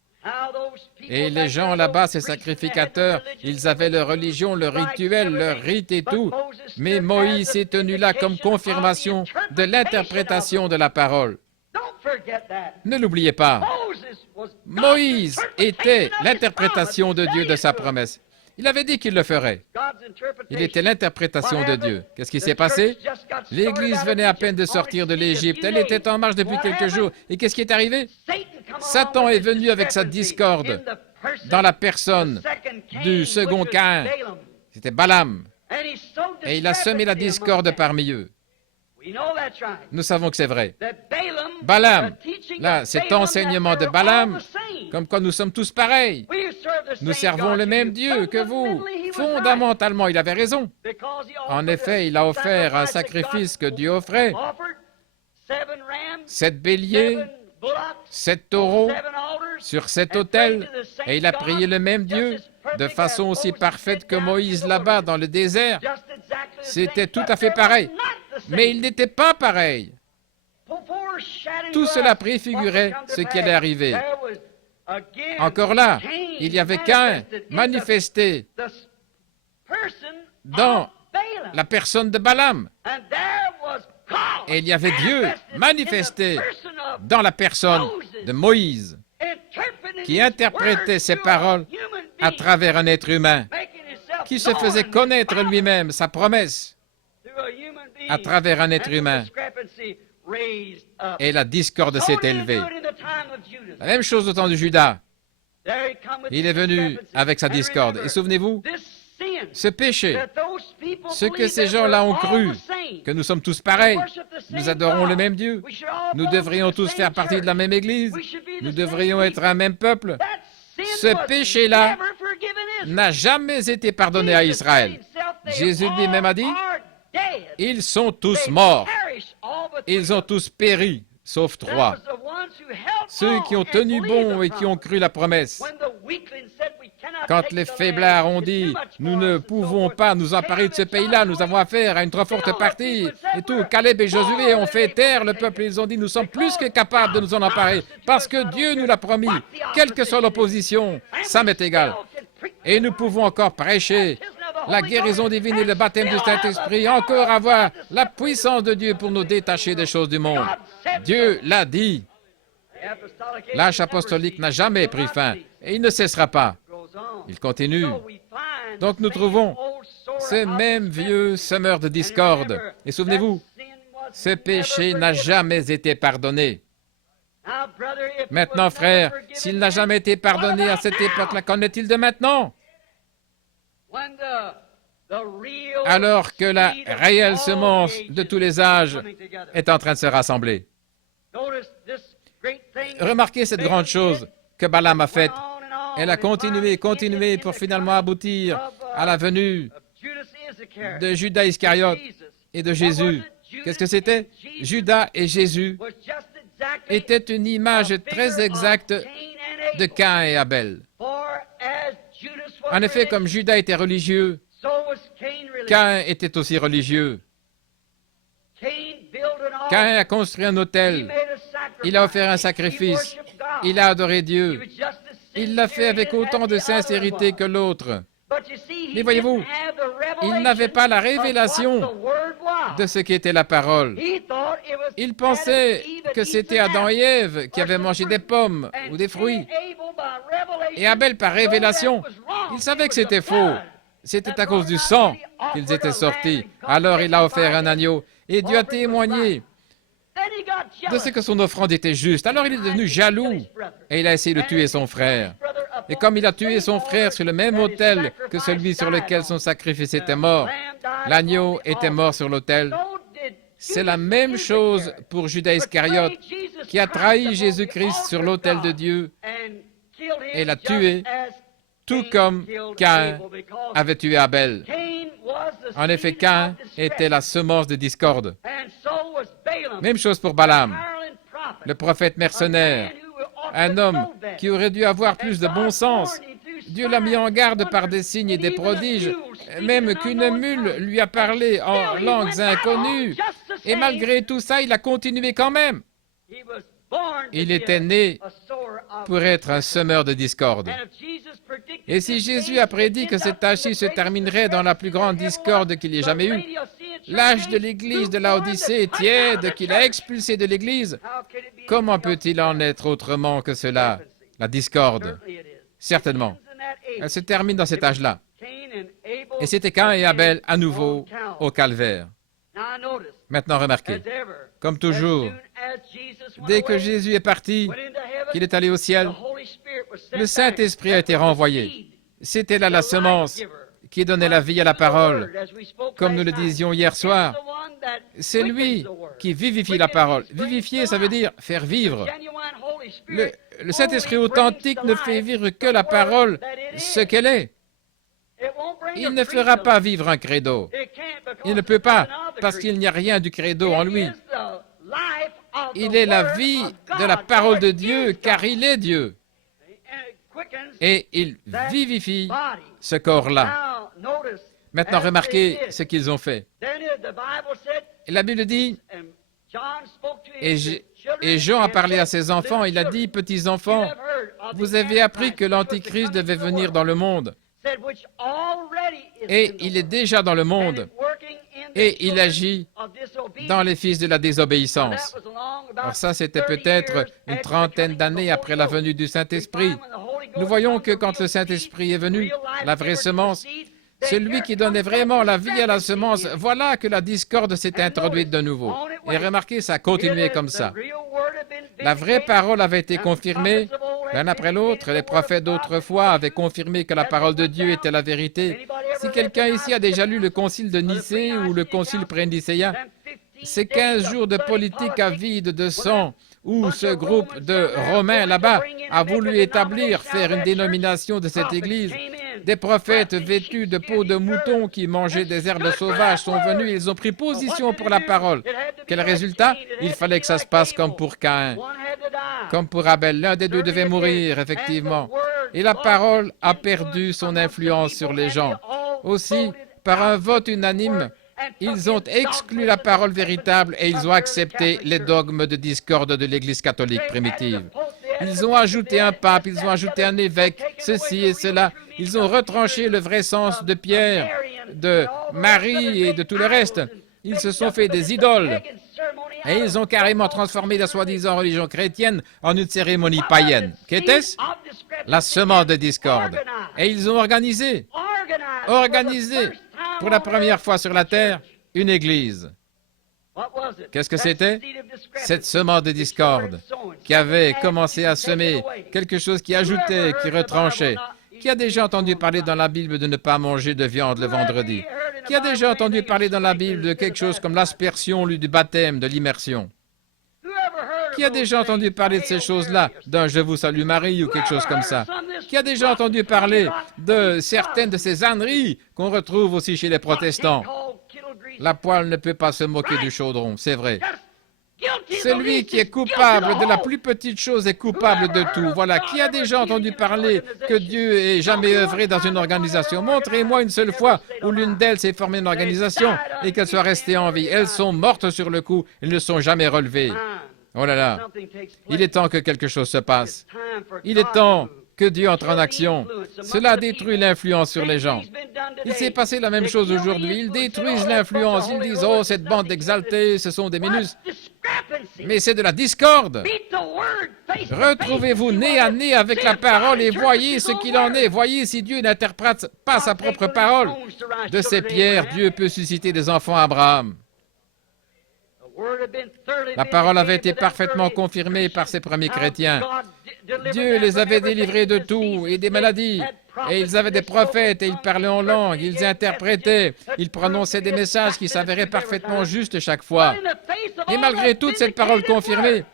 Et les gens là-bas, ces sacrificateurs, ils avaient leur religion, leur rituel, leur rite et tout. Mais Moïse s'est tenu là comme confirmation de l'interprétation de la parole. Ne l'oubliez pas. Moïse était l'interprétation de Dieu de sa promesse. Il avait dit qu'il le ferait. Il était l'interprétation de Dieu. Qu'est-ce qui s'est passé? L'Église venait à peine de sortir de l'Égypte. Elle était en marche depuis quelques jours. Et qu'est-ce qui est arrivé? Satan est venu avec sa discorde dans la personne du second Caïn. C'était Balaam. Et il a semé la discorde parmi eux. Nous savons que c'est vrai. Balaam, là, cet enseignement de Balaam, comme quoi nous sommes tous pareils. Nous servons le même Dieu que vous. Fondamentalement, il avait raison. En effet, il a offert un sacrifice que Dieu offrait. 7 béliers, 7 taureaux sur 7 autels, et il a prié le même Dieu de façon aussi parfaite que Moïse là-bas dans le désert. C'était tout à fait pareil. Mais il n'était pas pareil. Tout cela préfigurait ce qui allait arriver. Encore là, il y avait Caïn manifesté dans la personne de Balaam. Et il y avait Dieu manifesté dans la personne de Moïse, qui interprétait ses paroles à travers un être humain, qui se faisait connaître lui-même sa promesse à travers un être humain. Et la discorde s'est élevée. La même chose au temps de Judas. Il est venu avec sa discorde. Et souvenez-vous, ce péché, ce que ces gens-là ont cru, que nous sommes tous pareils, nous adorons le même Dieu, nous devrions tous faire partie de la même Église, nous devrions être un même peuple. Ce péché-là n'a jamais été pardonné à Israël. Jésus lui-même a dit, Ils sont tous morts. Ils ont tous péri, sauf 3. Ceux qui ont tenu bon et qui ont cru la promesse. Quand les faiblards ont dit « Nous ne pouvons pas nous emparer de ce pays-là, nous avons affaire à une trop forte partie. » Et tout, Caleb et Josué ont fait taire le peuple. Ils ont dit « Nous sommes plus que capables de nous en emparer, parce que Dieu nous l'a promis. Quelle que soit l'opposition, ça m'est égal. » Et nous pouvons encore prêcher la guérison divine et le baptême du Saint-Esprit, encore avoir la puissance de Dieu pour nous détacher des choses du monde. Dieu l'a dit. L'âge apostolique n'a jamais pris fin et il ne cessera pas. Il continue. Donc nous trouvons ce même vieux semeur de discorde. Et souvenez-vous, ce péché n'a jamais été pardonné. Maintenant, frère, s'il n'a jamais été pardonné à cette époque-là, qu'en est-il de maintenant? Alors que la réelle semence de tous les âges est en train de se rassembler. Remarquez cette grande chose que Balaam a faite. Elle a continué pour finalement aboutir à la venue de Judas Iscariote et de Jésus. Qu'est-ce que c'était? Judas et Jésus étaient une image très exacte de Caïn et Abel. En effet, comme Judas était religieux, Caïn était aussi religieux. Caïn a construit un autel. Il a offert un sacrifice. Il a adoré Dieu. Il l'a fait avec autant de sincérité que l'autre. Mais voyez-vous, il n'avait pas la révélation de ce qu'était la parole. Il pensait que c'était Adam et Ève qui avaient mangé des pommes ou des fruits. Et Abel, par révélation, il savait que c'était faux. C'était à cause du sang qu'ils étaient sortis. Alors il a offert un agneau. Et Dieu a témoigné de ce que son offrande était juste. Alors il est devenu jaloux et il a essayé de tuer son frère. Et comme il a tué son frère sur le même autel que celui sur lequel son sacrifice était mort, l'agneau était mort sur l'autel. C'est la même chose pour Judas Iscariote qui a trahi Jésus-Christ sur l'autel de Dieu et l'a tué, tout comme Caïn avait tué Abel. En effet, Caïn était la semence de discorde. Même chose pour Balaam, le prophète mercenaire, un homme qui aurait dû avoir plus de bon sens. Dieu l'a mis en garde par des signes et des prodiges, même qu'une mule lui a parlé en langues inconnues. Et malgré tout ça, il a continué quand même. Il était né pour être un semeur de discorde. Et si Jésus a prédit que cette âge-ci se terminerait dans la plus grande discorde qu'il y ait jamais eu, l'âge de l'Église de Laodicée tiède qu'il a expulsé de l'Église, comment peut-il en être autrement que cela, la discorde? Certainement. Elle se termine dans cet âge-là. Et c'était Caïn et Abel à nouveau au calvaire. Maintenant, remarquez, comme toujours, dès que Jésus est parti, qu'il est allé au ciel, le Saint-Esprit a été renvoyé. C'était là la semence qui donnait la vie à la parole. Comme nous le disions hier soir, c'est lui qui vivifie la parole. Vivifier, ça veut dire faire vivre. Le Saint-Esprit authentique ne fait vivre que la parole, ce qu'elle est. Il ne fera pas vivre un credo. Il ne peut pas, parce qu'il n'y a rien du credo en lui. Il est la vie de la parole de Dieu, car il est Dieu. Et il vivifie ce corps-là. Maintenant, remarquez ce qu'ils ont fait. Et la Bible dit, et Jean a parlé à ses enfants, il a dit, petits enfants, vous avez appris que l'Antichrist devait venir dans le monde. Et il est déjà dans le monde. Et il agit dans les fils de la désobéissance. Alors ça, c'était peut-être une trentaine d'années après la venue du Saint-Esprit. Nous voyons que quand le Saint-Esprit est venu, la vraie semence, celui qui donnait vraiment la vie à la semence, voilà que la discorde s'est introduite de nouveau. Et remarquez, ça a continué comme ça. La vraie parole avait été confirmée, l'un après l'autre. Les prophètes d'autrefois avaient confirmé que la parole de Dieu était la vérité. Si quelqu'un ici a déjà lu le concile de Nicée ou le concile pré-nicéen, ces 15 jours de politique avide de sang, où ce groupe de Romains là-bas a voulu faire une dénomination de cette église. Des prophètes vêtus de peau de mouton qui mangeaient des herbes sauvages sont venus et ils ont pris position pour la parole. Quel résultat? Il fallait que ça se passe comme pour Caïn, comme pour Abel. L'un des deux devait mourir, effectivement. Et la parole a perdu son influence sur les gens. Aussi, par un vote unanime, ils ont exclu la parole véritable et ils ont accepté les dogmes de discorde de l'Église catholique primitive. Ils ont ajouté un pape, ils ont ajouté un évêque, ceci et cela. Ils ont retranché le vrai sens de Pierre, de Marie et de tout le reste. Ils se sont fait des idoles. Et ils ont carrément transformé la soi-disant religion chrétienne en une cérémonie païenne. Qu'était-ce? La semence de discorde. Et ils ont organisé pour la première fois sur la terre une église. Qu'est-ce que c'était? Cette semence de discorde qui avait commencé à semer quelque chose qui ajoutait, qui retranchait. Qui a déjà entendu parler dans la Bible de ne pas manger de viande le vendredi? Qui a déjà entendu parler dans la Bible de quelque chose comme l'aspersion, du baptême, de l'immersion? Qui a déjà entendu parler de ces choses-là, d'un Je vous salue Marie ou quelque chose comme ça? Qui a déjà entendu parler de certaines de ces âneries qu'on retrouve aussi chez les protestants? La poêle ne peut pas se moquer du chaudron, c'est vrai. Celui qui est coupable de la plus petite chose est coupable de tout. Voilà. Qui a déjà entendu parler que Dieu ait jamais œuvré dans une organisation? Montrez-moi une seule fois où l'une d'elles s'est formée une organisation et qu'elle soit restée en vie. Elles sont mortes sur le coup. Elles ne sont jamais relevées. Oh là là. Il est temps que quelque chose se passe. Il est temps que Dieu entre en action. Cela détruit l'influence sur les gens. Il s'est passé la même chose aujourd'hui. Ils détruisent l'influence. Ils disent, oh, cette bande d'exaltés, ce sont des minus. Mais c'est de la discorde. Retrouvez-vous nez à nez avec la parole et voyez ce qu'il en est. Voyez si Dieu n'interprète pas sa propre parole. De ces pierres, Dieu peut susciter des enfants à Abraham. La parole avait été parfaitement confirmée par ces premiers chrétiens. Dieu les avait délivrés de tout et des maladies. Et ils avaient des prophètes et ils parlaient en langue, ils interprétaient, ils prononçaient des messages qui s'avéraient parfaitement justes chaque fois. Et malgré toute cette parole confirmée,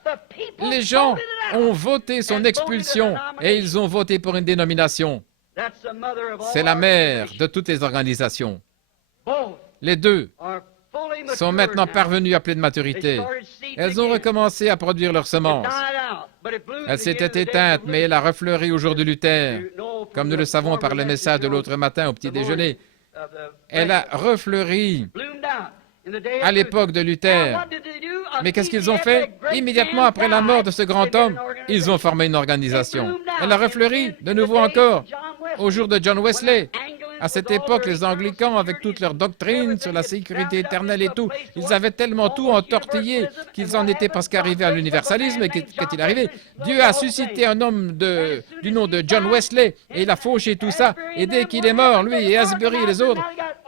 les gens ont voté son expulsion et ils ont voté pour une dénomination. C'est la mère de toutes les organisations. Les deux sont maintenant parvenues à pleine maturité. Elles ont recommencé à produire leurs semences. Elle s'était éteinte, mais elle a refleuri au jour de Luther, comme nous le savons par le message de l'autre matin au petit déjeuner. Elle a refleuri à l'époque de Luther. Mais qu'est-ce qu'ils ont fait? Immédiatement après la mort de ce grand homme, ils ont formé une organisation. Elle a refleuri de nouveau encore au jour de John Wesley. À cette époque, les Anglicans, avec toute leur doctrine sur la sécurité éternelle et tout, ils avaient tellement tout entortillé qu'ils en étaient presque arrivés à l'universalisme. Et qu'est-il arrivé? Dieu a suscité un homme du nom de John Wesley et il a fauché tout ça. Et dès qu'il est mort, lui et Asbury et les autres,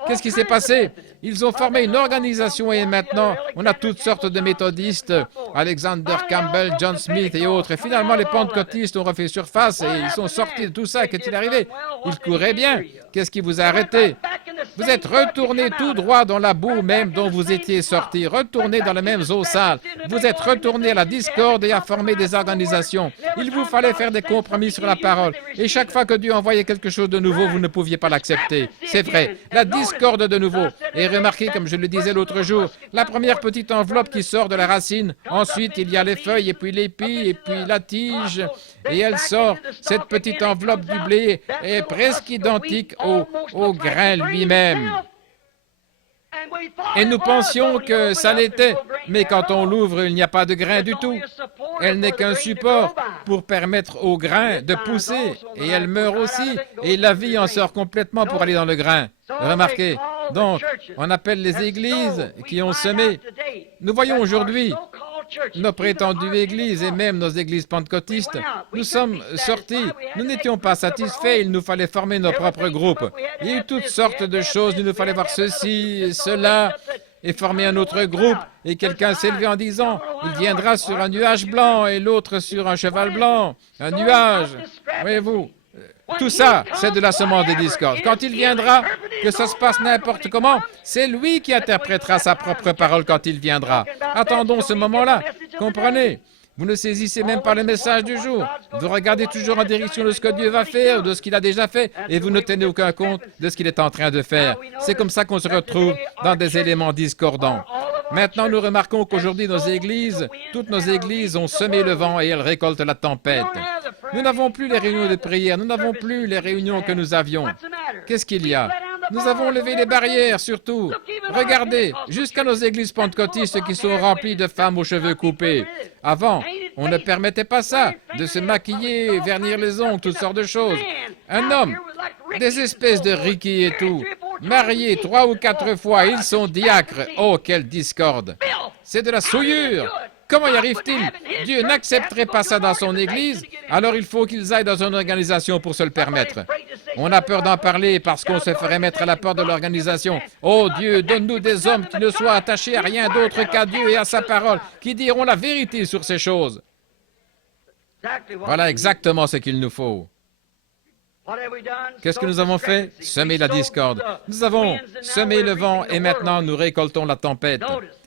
qu'est-ce qui s'est passé? Ils ont formé une organisation et maintenant, on a toutes sortes de méthodistes, Alexander Campbell, John Smith et autres. Et finalement, les pentecôtistes ont refait surface et ils sont sortis de tout ça. Qu'est-il arrivé? Ils couraient bien. Qu'est-ce qui vous a arrêté? Vous êtes retourné tout droit dans la boue même dont vous étiez sorti, retourné dans les mêmes eaux sales. Vous êtes retourné à la discorde et à former des organisations. Il vous fallait faire des compromis sur la parole. Et chaque fois que Dieu envoyait quelque chose de nouveau, vous ne pouviez pas l'accepter. C'est vrai. La discorde de nouveau. Et remarquez, comme je le disais l'autre jour, la première petite enveloppe qui sort de la racine. Ensuite, il y a les feuilles et puis l'épi et puis la tige. Et elle sort. Cette petite enveloppe du blé est presque identique au grain lui-même. Et nous pensions que ça l'était, mais quand on l'ouvre, il n'y a pas de grain du tout. Elle n'est qu'un support pour permettre au grain de pousser, et elle meurt aussi, et la vie en sort complètement pour aller dans le grain. Remarquez, donc, on appelle les églises qui ont semé. Nous voyons aujourd'hui nos prétendues églises et même nos églises pentecôtistes, nous sommes sortis, nous n'étions pas satisfaits, il nous fallait former nos propres groupes. Il y a eu toutes sortes de choses, il nous fallait voir ceci, cela, et former un autre groupe. Et quelqu'un s'est levé en disant, il viendra sur un nuage blanc et l'autre sur un cheval blanc, un nuage, voyez-vous. Tout ça, c'est de la semence de discorde. Quand il viendra, que ça se passe n'importe comment, c'est lui qui interprétera sa propre parole quand il viendra. Attendons ce moment-là. Comprenez? Vous ne saisissez même pas le message du jour. Vous regardez toujours en direction de ce que Dieu va faire, de ce qu'il a déjà fait, et vous ne tenez aucun compte de ce qu'il est en train de faire. C'est comme ça qu'on se retrouve dans des éléments discordants. Maintenant, nous remarquons qu'aujourd'hui, toutes nos églises ont semé le vent et elles récoltent la tempête. Nous n'avons plus les réunions de prière, nous n'avons plus les réunions que nous avions. Qu'est-ce qu'il y a? Nous avons levé les barrières, surtout. Regardez, jusqu'à nos églises pentecôtistes qui sont remplies de femmes aux cheveux coupés. Avant, on ne permettait pas ça, de se maquiller, vernir les ongles, toutes sortes de choses. Un homme, des espèces de Ricky et tout, mariés 3 ou 4 fois, ils sont diacres. Oh, quelle discorde! C'est de la souillure! Comment y arrive-t-il? Dieu n'accepterait pas ça dans son Église, alors il faut qu'ils aillent dans une organisation pour se le permettre. On a peur d'en parler parce qu'on se ferait mettre à la porte de l'organisation. Oh Dieu, donne-nous des hommes qui ne soient attachés à rien d'autre qu'à Dieu et à sa parole, qui diront la vérité sur ces choses. Voilà exactement ce qu'il nous faut. Qu'est-ce que nous avons fait? Semer la discorde. Nous avons semé le vent et maintenant nous récoltons la tempête.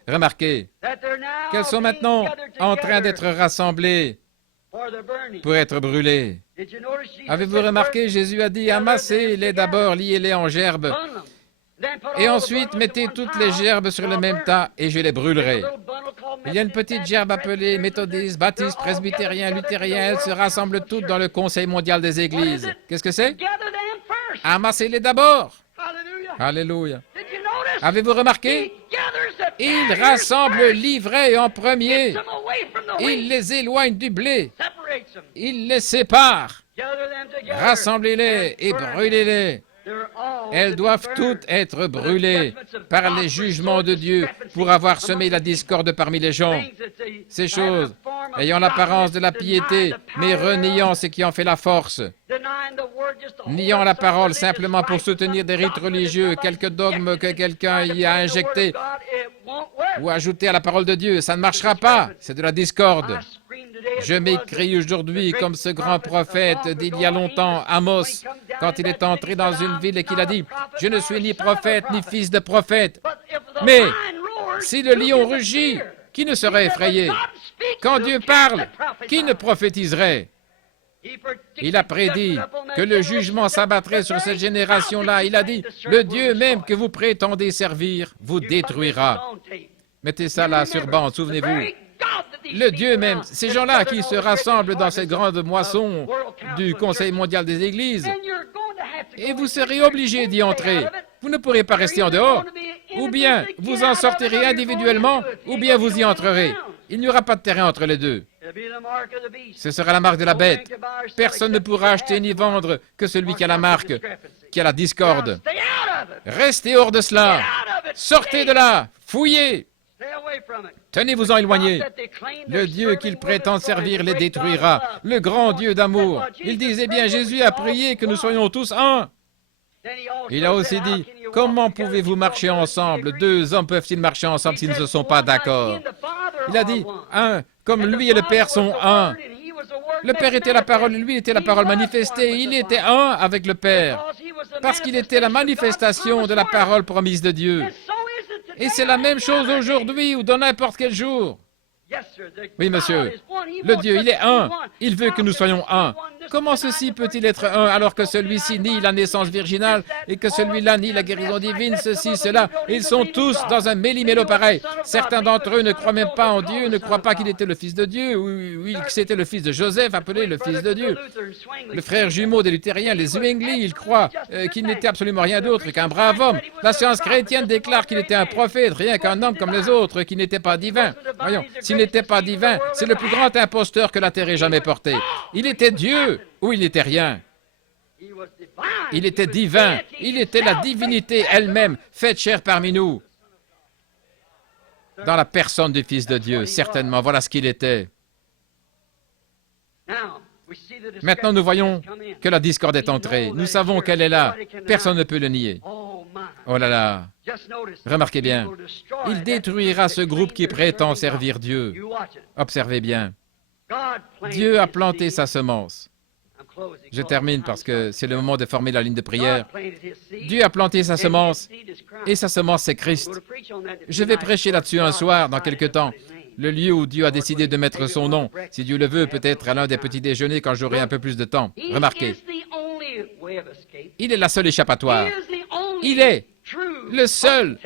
Remarquez qu'elles sont maintenant en train d'être rassemblées pour être brûlées. Avez-vous remarqué, Jésus a dit, amassez-les d'abord, liez-les en gerbes, et ensuite mettez toutes les gerbes sur le même tas et je les brûlerai. Il y a une petite gerbe appelée méthodiste, baptiste, presbytérien, luthérien, elles se rassemblent toutes dans le Conseil mondial des églises. Qu'est-ce que c'est? Amassez-les d'abord. Alléluia. Avez-vous remarqué? Il rassemble l'ivraie en premier. Il les éloigne du blé. Il les sépare. Rassemblez-les et brûlez-les. Elles doivent toutes être brûlées par les jugements de Dieu pour avoir semé la discorde parmi les gens. Ces choses ayant l'apparence de la piété, mais reniant ce qui en fait la force. Niant la parole simplement pour soutenir des rites religieux, quelques dogmes que quelqu'un y a injectés ou ajoutés à la parole de Dieu. Ça ne marchera pas, c'est de la discorde. Je m'écris aujourd'hui comme ce grand prophète d'il y a longtemps, Amos, quand il est entré dans une ville et qu'il a dit « Je ne suis ni prophète ni fils de prophète, mais si le lion rugit, qui ne serait effrayé? Quand Dieu parle, qui ne prophétiserait ?» Il a prédit que le jugement s'abattrait sur cette génération-là. Il a dit « Le Dieu même que vous prétendez servir vous détruira. » Mettez ça là sur bande, souvenez-vous. Le Dieu même, ces gens-là qui se rassemblent dans cette grande moisson du Conseil mondial des églises, et vous serez obligés d'y entrer. Vous ne pourrez pas rester en dehors. Ou bien vous en sortirez individuellement, ou bien vous y entrerez. Il n'y aura pas de terrain entre les deux. Ce sera la marque de la bête. Personne ne pourra acheter ni vendre que celui qui a la marque, qui a la discorde. Restez hors de cela. Sortez de là. Fouillez. Tenez-vous-en éloignés. Le Dieu qu'ils prétendent servir les détruira. Le grand Dieu d'amour. Ils disent, eh bien, Jésus a prié que nous soyons tous un. Il a aussi dit, comment pouvez-vous marcher ensemble? 2 hommes peuvent-ils marcher ensemble s'ils ne se sont pas d'accord? Il a dit, un, comme lui et le Père sont un. Le Père était la parole, lui était la parole manifestée. Il était un avec le Père, parce qu'il était la manifestation de la parole promise de Dieu. Et c'est la même chose aujourd'hui ou dans n'importe quel jour. Oui, monsieur. Le Dieu, il est un. Il veut que nous soyons un. Comment ceci peut-il être un alors que celui-ci nie la naissance virginale et que celui-là nie la guérison divine, ceci, cela? Ils sont tous dans un méli-mélo pareil. Certains d'entre eux ne croient même pas en Dieu, ne croient pas qu'il était le fils de Dieu, ou que c'était le fils de Joseph, appelé le fils de Dieu. Le frère jumeau des luthériens, les Zwingli, ils croient qu'il n'était absolument rien d'autre qu'un brave homme. La science chrétienne déclare qu'il était un prophète, rien qu'un homme comme les autres, qui n'était pas divin. Voyons, s'il n'était pas divin, c'est le plus grand imposteur que la terre ait jamais porté. Il était Dieu ou il n'était rien. Il était divin. Il était la divinité elle-même, faite chair parmi nous. Dans la personne du Fils de Dieu, certainement. Voilà ce qu'il était. Maintenant, nous voyons que la discorde est entrée. Nous savons qu'elle est là. Personne ne peut le nier. Oh là là. Remarquez bien. Il détruira ce groupe qui prétend servir Dieu. Observez bien. Dieu a planté sa semence. Je termine parce que c'est le moment de former la ligne de prière. Dieu a planté sa semence et sa semence, c'est Christ. Je vais prêcher là-dessus un soir, dans quelque temps. le lieu où Dieu a décidé de mettre son nom. Si Dieu le veut, peut-être à l'un des petits déjeuners quand j'aurai un peu plus de temps. Remarquez, il est la seule échappatoire. Il est le seul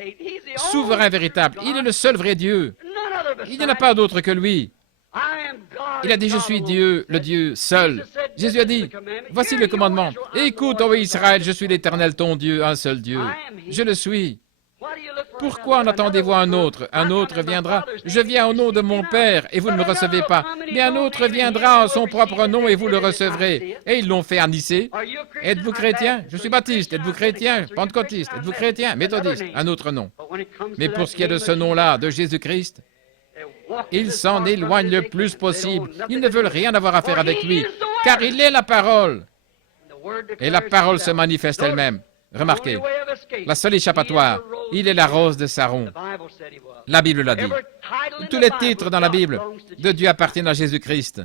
souverain véritable. Il est le seul vrai Dieu. Il n'y en a pas d'autre que lui. Il a dit, je suis Dieu, le Dieu seul. Jésus a dit, voici le commandement. Écoute, ô Israël, je suis l'Éternel, ton Dieu, un seul Dieu. Je le suis. Pourquoi en attendez-vous un autre? Un autre viendra. Je viens au nom de mon Père et vous ne me recevez pas. Mais un autre viendra en son propre nom et vous le recevrez. Et ils l'ont fait à Nicée. Êtes-vous chrétien? Je suis baptiste. Êtes-vous chrétien? Pentecôtiste. Êtes-vous chrétien? Méthodiste. Un autre nom. Mais pour ce qui est de ce nom-là, de Jésus-Christ, ils s'en éloignent le plus possible. Ils ne veulent rien avoir à faire avec lui, car il est la parole. Et la parole se manifeste elle-même. Remarquez, la seule échappatoire, il est la rose de Saron. La Bible l'a dit. Tous les titres dans la Bible de Dieu appartiennent à Jésus-Christ.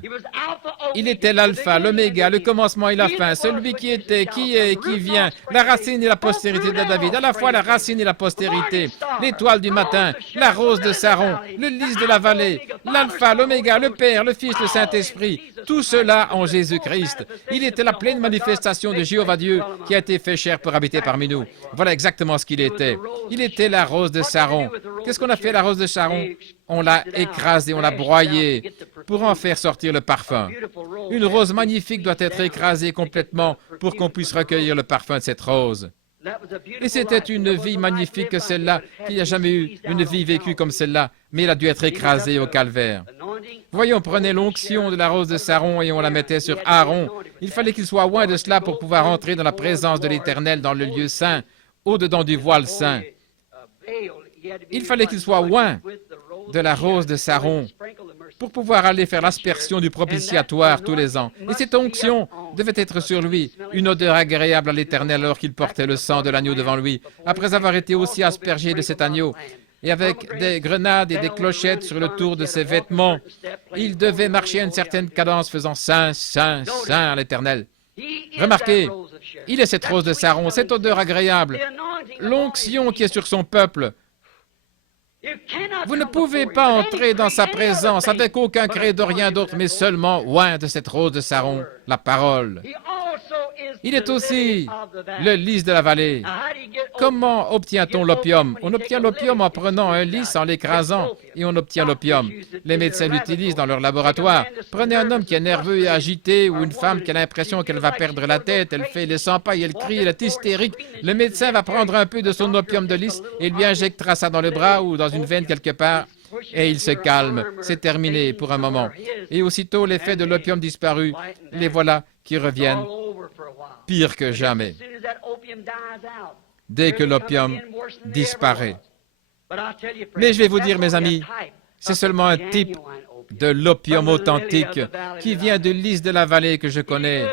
Il était l'alpha, l'oméga, le commencement et la fin, celui qui était, qui est et qui vient, la racine et la postérité de David, à la fois la racine et la postérité, l'étoile du matin, la rose de Saron, le lys de la vallée, l'alpha, l'oméga, le Père, le Fils, le Saint-Esprit, tout cela en Jésus-Christ. Il était la pleine manifestation de Jéhovah Dieu qui a été fait chair pour habiter parmi nous. Voilà exactement ce qu'il était. Il était la rose de Saron. Qu'est-ce qu'on a fait la rose de Saron? On l'a écrasée, on l'a broyée pour en faire sortir le parfum. Une rose magnifique doit être écrasée complètement pour qu'on puisse recueillir le parfum de cette rose. Et c'était une vie magnifique que celle-là, qu'il n'y a jamais eu une vie vécue comme celle-là, mais elle a dû être écrasée au calvaire. Voyons, on prenait l'onction de la rose de Saron et on la mettait sur Aaron. Il fallait qu'il soit loin de cela pour pouvoir entrer dans la présence de l'Éternel dans le lieu saint, au-dedans du voile saint. Il fallait qu'il soit loin de la rose de Saron pour pouvoir aller faire l'aspersion du propitiatoire tous les ans. Et cette onction devait être sur lui, une odeur agréable à l'Éternel alors qu'il portait le sang de l'agneau devant lui, après avoir été aussi aspergé de cet agneau. Et avec des grenades et des clochettes sur le tour de ses vêtements, il devait marcher à une certaine cadence faisant Saint, Saint, Saint à l'Éternel. Remarquez, il est cette rose de Saron, cette odeur agréable, l'onction qui est sur son peuple. Vous ne pouvez pas entrer dans sa présence avec aucun credo, rien d'autre, mais seulement loin de cette rose de Saron, la parole. Il est aussi le lys de la vallée. Comment obtient-on l'opium? On obtient l'opium en prenant un lys, en l'écrasant, et on obtient l'opium. Les médecins l'utilisent dans leur laboratoire. Prenez un homme qui est nerveux et agité, ou une femme qui a l'impression qu'elle va perdre la tête, elle fait les 100 pas, elle crie, elle est hystérique. Le médecin va prendre un peu de son opium de lys et lui injectera ça dans le bras ou dans une veine quelque part, et il se calme. C'est terminé pour un moment. Et aussitôt l'effet de l'opium disparu, les voilà qui reviennent pire que jamais. Dès que l'opium disparaît. Mais je vais vous dire, mes amis, c'est seulement un type de l'opium authentique qui vient du lys de la vallée que je connais.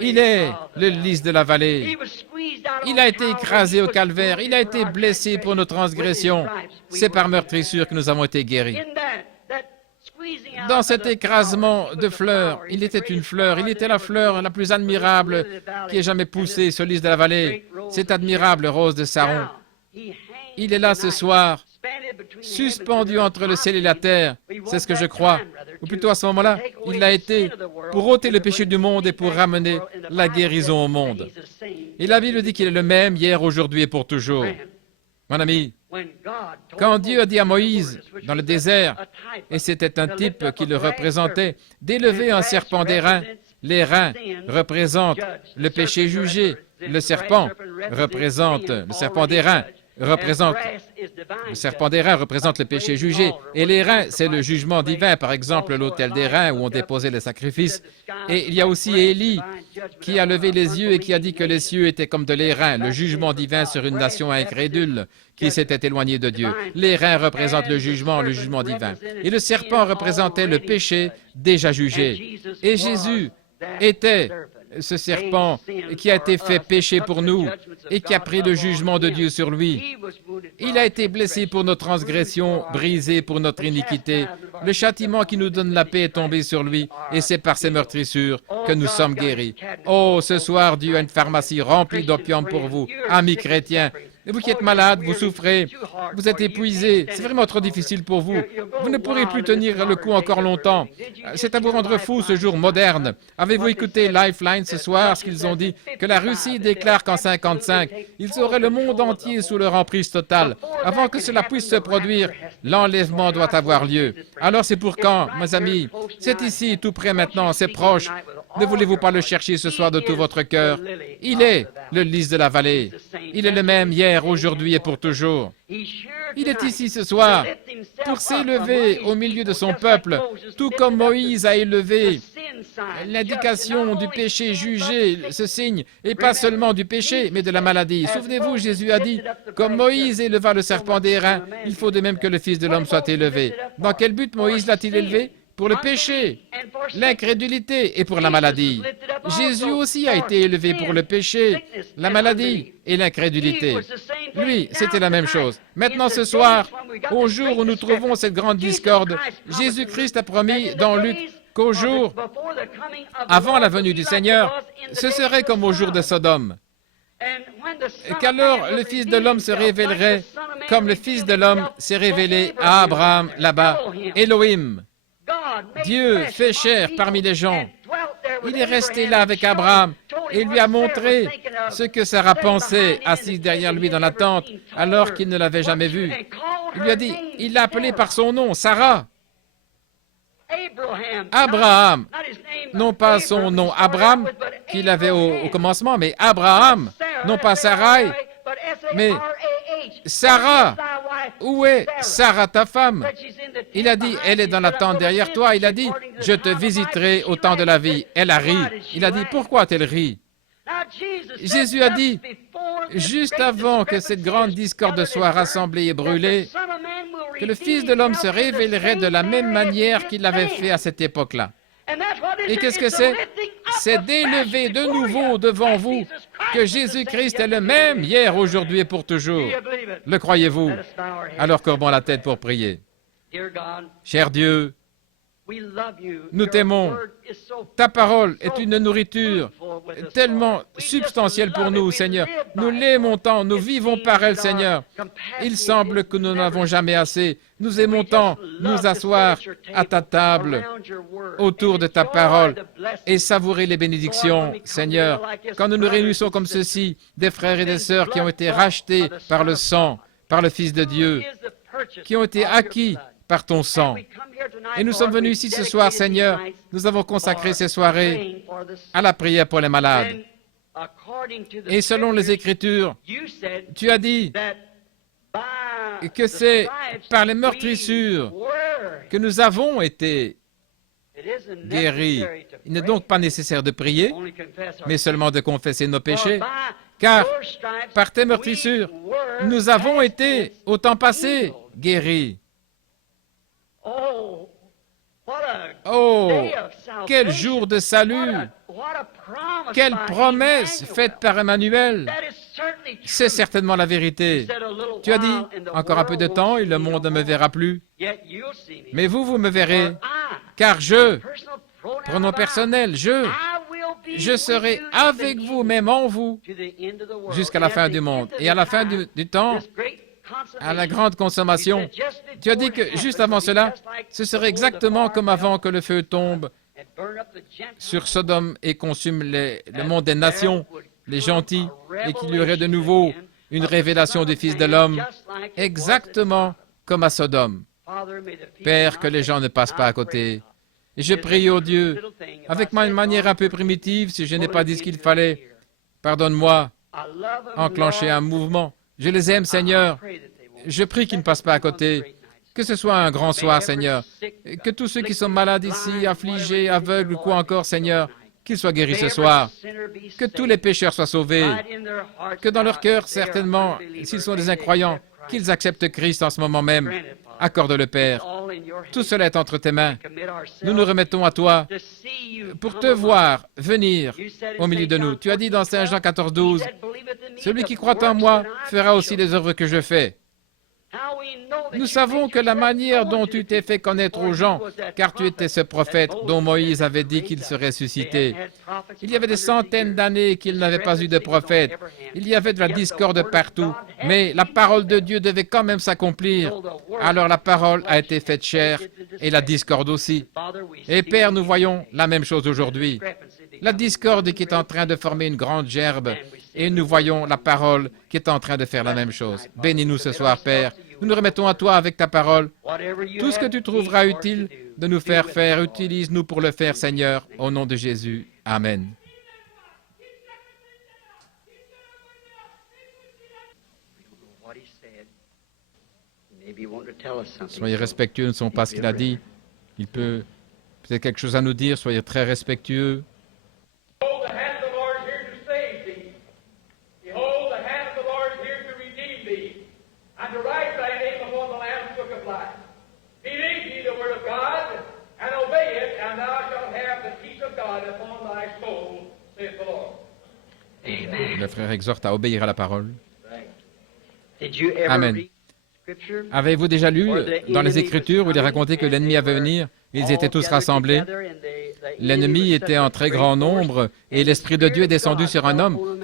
Il est le lys de la vallée. Il a été écrasé au calvaire. Il a été blessé pour nos transgressions. C'est par meurtrissure que nous avons été guéris. Dans cet écrasement de fleurs, il était une fleur. Il était la fleur la plus admirable qui ait jamais poussé, ce lys de la vallée. Cette admirable rose de Saron. Il est là ce soir, suspendu entre le ciel et la terre. C'est ce que je crois. Ou plutôt à ce moment-là, il l'a été pour ôter le péché du monde et pour ramener la guérison au monde. Et la Bible dit qu'il est le même hier, aujourd'hui et pour toujours. Mon ami, quand Dieu a dit à Moïse, dans le désert, et c'était un type qui le représentait, d'élever un serpent d'airain, les reins représentent le péché jugé, le serpent représente, le serpent d'airain représente, le serpent d'airain représente le péché jugé, et les reins, c'est le jugement divin, par exemple l'autel des reins où on déposait les sacrifices. Et il y a aussi Élie qui a levé les yeux et qui a dit que les cieux étaient comme de l'airain, le jugement divin sur une nation incrédule qui s'était éloignée de Dieu. Les reins représentent le jugement divin. Et le serpent représentait le péché déjà jugé. Et Jésus était ce serpent qui a été fait péché pour nous et qui a pris le jugement de Dieu sur lui. Il a été blessé pour nos transgressions, brisé pour notre iniquité. Le châtiment qui nous donne la paix est tombé sur lui et c'est par ses meurtrissures que nous sommes guéris. Oh, ce soir, Dieu a une pharmacie remplie d'opium pour vous, amis chrétiens. Et vous qui êtes malade, vous souffrez, vous êtes épuisé, c'est vraiment trop difficile pour vous. Vous ne pourrez plus tenir le coup encore longtemps. C'est à vous rendre fou ce jour moderne. Avez-vous écouté Lifeline ce soir, ce qu'ils ont dit? Que la Russie déclare qu'en 55, ils auraient le monde entier sous leur emprise totale. Avant que cela puisse se produire, l'enlèvement doit avoir lieu. Alors c'est pour quand, mes amis? C'est ici, tout près maintenant, c'est proche. Ne voulez-vous pas le chercher ce soir de tout votre cœur? Il est le lys de la vallée. Il est le même hier, aujourd'hui et pour toujours. Il est ici ce soir pour s'élever au milieu de son peuple, tout comme Moïse a élevé l'indication du péché jugé, ce signe, et pas seulement du péché, mais de la maladie. Souvenez-vous, Jésus a dit, comme Moïse éleva le serpent d'airain, il faut de même que le Fils de l'homme soit élevé. Dans quel but Moïse l'a-t-il élevé? Pour le péché, l'incrédulité et pour la maladie. Jésus aussi a été élevé pour le péché, la maladie et l'incrédulité. Lui, c'était la même chose. Maintenant, ce soir, au jour où nous trouvons cette grande discorde, Jésus-Christ a promis dans Luc qu'au jour, avant la venue du Seigneur, ce serait comme au jour de Sodome. Et qu'alors le Fils de l'homme se révélerait comme le Fils de l'homme s'est révélé à Abraham là-bas, Elohim. Dieu fait chair parmi les gens. Il est resté là avec Abraham et lui a montré ce que Sarah pensait, assise derrière lui dans la tente, alors qu'il ne l'avait jamais vue. Il lui a dit, il l'a appelé par son nom, Sarah. Abraham, non pas son nom Abraham qu'il avait au commencement, mais Abraham, non pas Sarai, mais Sarah. Où est Sarah, ta femme? Il a dit, elle est dans la tente derrière toi. Il a dit, je te visiterai au temps de la vie. Elle a ri. Il a dit, pourquoi a-t-elle ri? Jésus a dit, juste avant que cette grande discorde soit rassemblée et brûlée, que le Fils de l'homme se révélerait de la même manière qu'il l'avait fait à cette époque-là. Et qu'est-ce que c'est? C'est d'élever de nouveau devant vous que Jésus-Christ est le même hier, aujourd'hui et pour toujours. Le croyez-vous? Alors courbons la tête pour prier. Cher Dieu, nous t'aimons. Ta parole est une nourriture tellement substantielle pour nous, Seigneur. Nous l'aimons tant, nous vivons par elle, Seigneur. Il semble que nous n'avons jamais assez. Nous aimons tant nous asseoir à ta table, autour de ta parole, et savourer les bénédictions, Seigneur. Quand nous nous réunissons comme ceci, des frères et des sœurs qui ont été rachetés par le sang, par le Fils de Dieu, qui ont été acquis par ton sang. Et nous sommes venus ici ce soir, Seigneur. Nous avons consacré ces soirées à la prière pour les malades. Et selon les Écritures, tu as dit que c'est par les meurtrissures que nous avons été guéris. Il n'est donc pas nécessaire de prier, mais seulement de confesser nos péchés, car par tes meurtrissures, nous avons été, au temps passé, guéris. Oh, quel jour de salut! Quelle promesse faite par Emmanuel! C'est certainement la vérité. Tu as dit, encore un peu de temps et le monde ne me verra plus. Mais vous me verrez, car pronom personnel, je serai avec vous, même en vous, jusqu'à la fin du monde. Et à la fin du temps, à la grande consommation, tu as dit que juste avant cela, ce serait exactement comme avant que le feu tombe sur Sodome et consume le monde des nations, les gentils, et qu'il y aurait de nouveau une révélation du Fils de l'homme, exactement comme à Sodome. Père, que les gens ne passent pas à côté. Et je prie, ô Dieu, avec ma manière un peu primitive, si je n'ai pas dit ce qu'il fallait, pardonne-moi, enclencher un mouvement. Je les aime, Seigneur. Je prie qu'ils ne passent pas à côté. Que ce soit un grand soir, Seigneur. Que tous ceux qui sont malades ici, affligés, aveugles ou quoi encore, Seigneur, qu'ils soient guéris ce soir. Que tous les pécheurs soient sauvés. Que dans leur cœur, certainement, s'ils sont des incroyants, qu'ils acceptent Christ en ce moment même. Accorde-le, Père. Tout cela est entre tes mains. Nous nous remettons à toi pour te voir venir au milieu de nous. Tu as dit dans Saint Jean 14, 12, « Celui qui croit en moi fera aussi les œuvres que je fais. » Nous savons que la manière dont tu t'es fait connaître aux gens, car tu étais ce prophète dont Moïse avait dit qu'il serait ressuscité. Il y avait des centaines d'années qu'il n'avait pas eu de prophète. Il y avait de la discorde partout, mais la parole de Dieu devait quand même s'accomplir. Alors la parole a été faite chair et la discorde aussi. Et Père, nous voyons la même chose aujourd'hui. La discorde qui est en train de former une grande gerbe, et nous voyons la parole qui est en train de faire la même chose. Bénis-nous ce soir, Père. Nous nous remettons à toi avec ta parole. Tout ce que tu trouveras utile de nous faire faire, utilise-nous pour le faire, Seigneur, au nom de Jésus. Amen. Soyez respectueux, nous ne savons pas ce qu'il a dit. Il peut peut-être quelque chose à nous dire, soyez très respectueux. Le frère exhorte à obéir à la parole. Amen. Avez-vous déjà lu dans les Écritures où il est raconté que l'ennemi avait venir? Ils étaient tous rassemblés. L'ennemi était en très grand nombre et l'Esprit de Dieu est descendu sur un homme.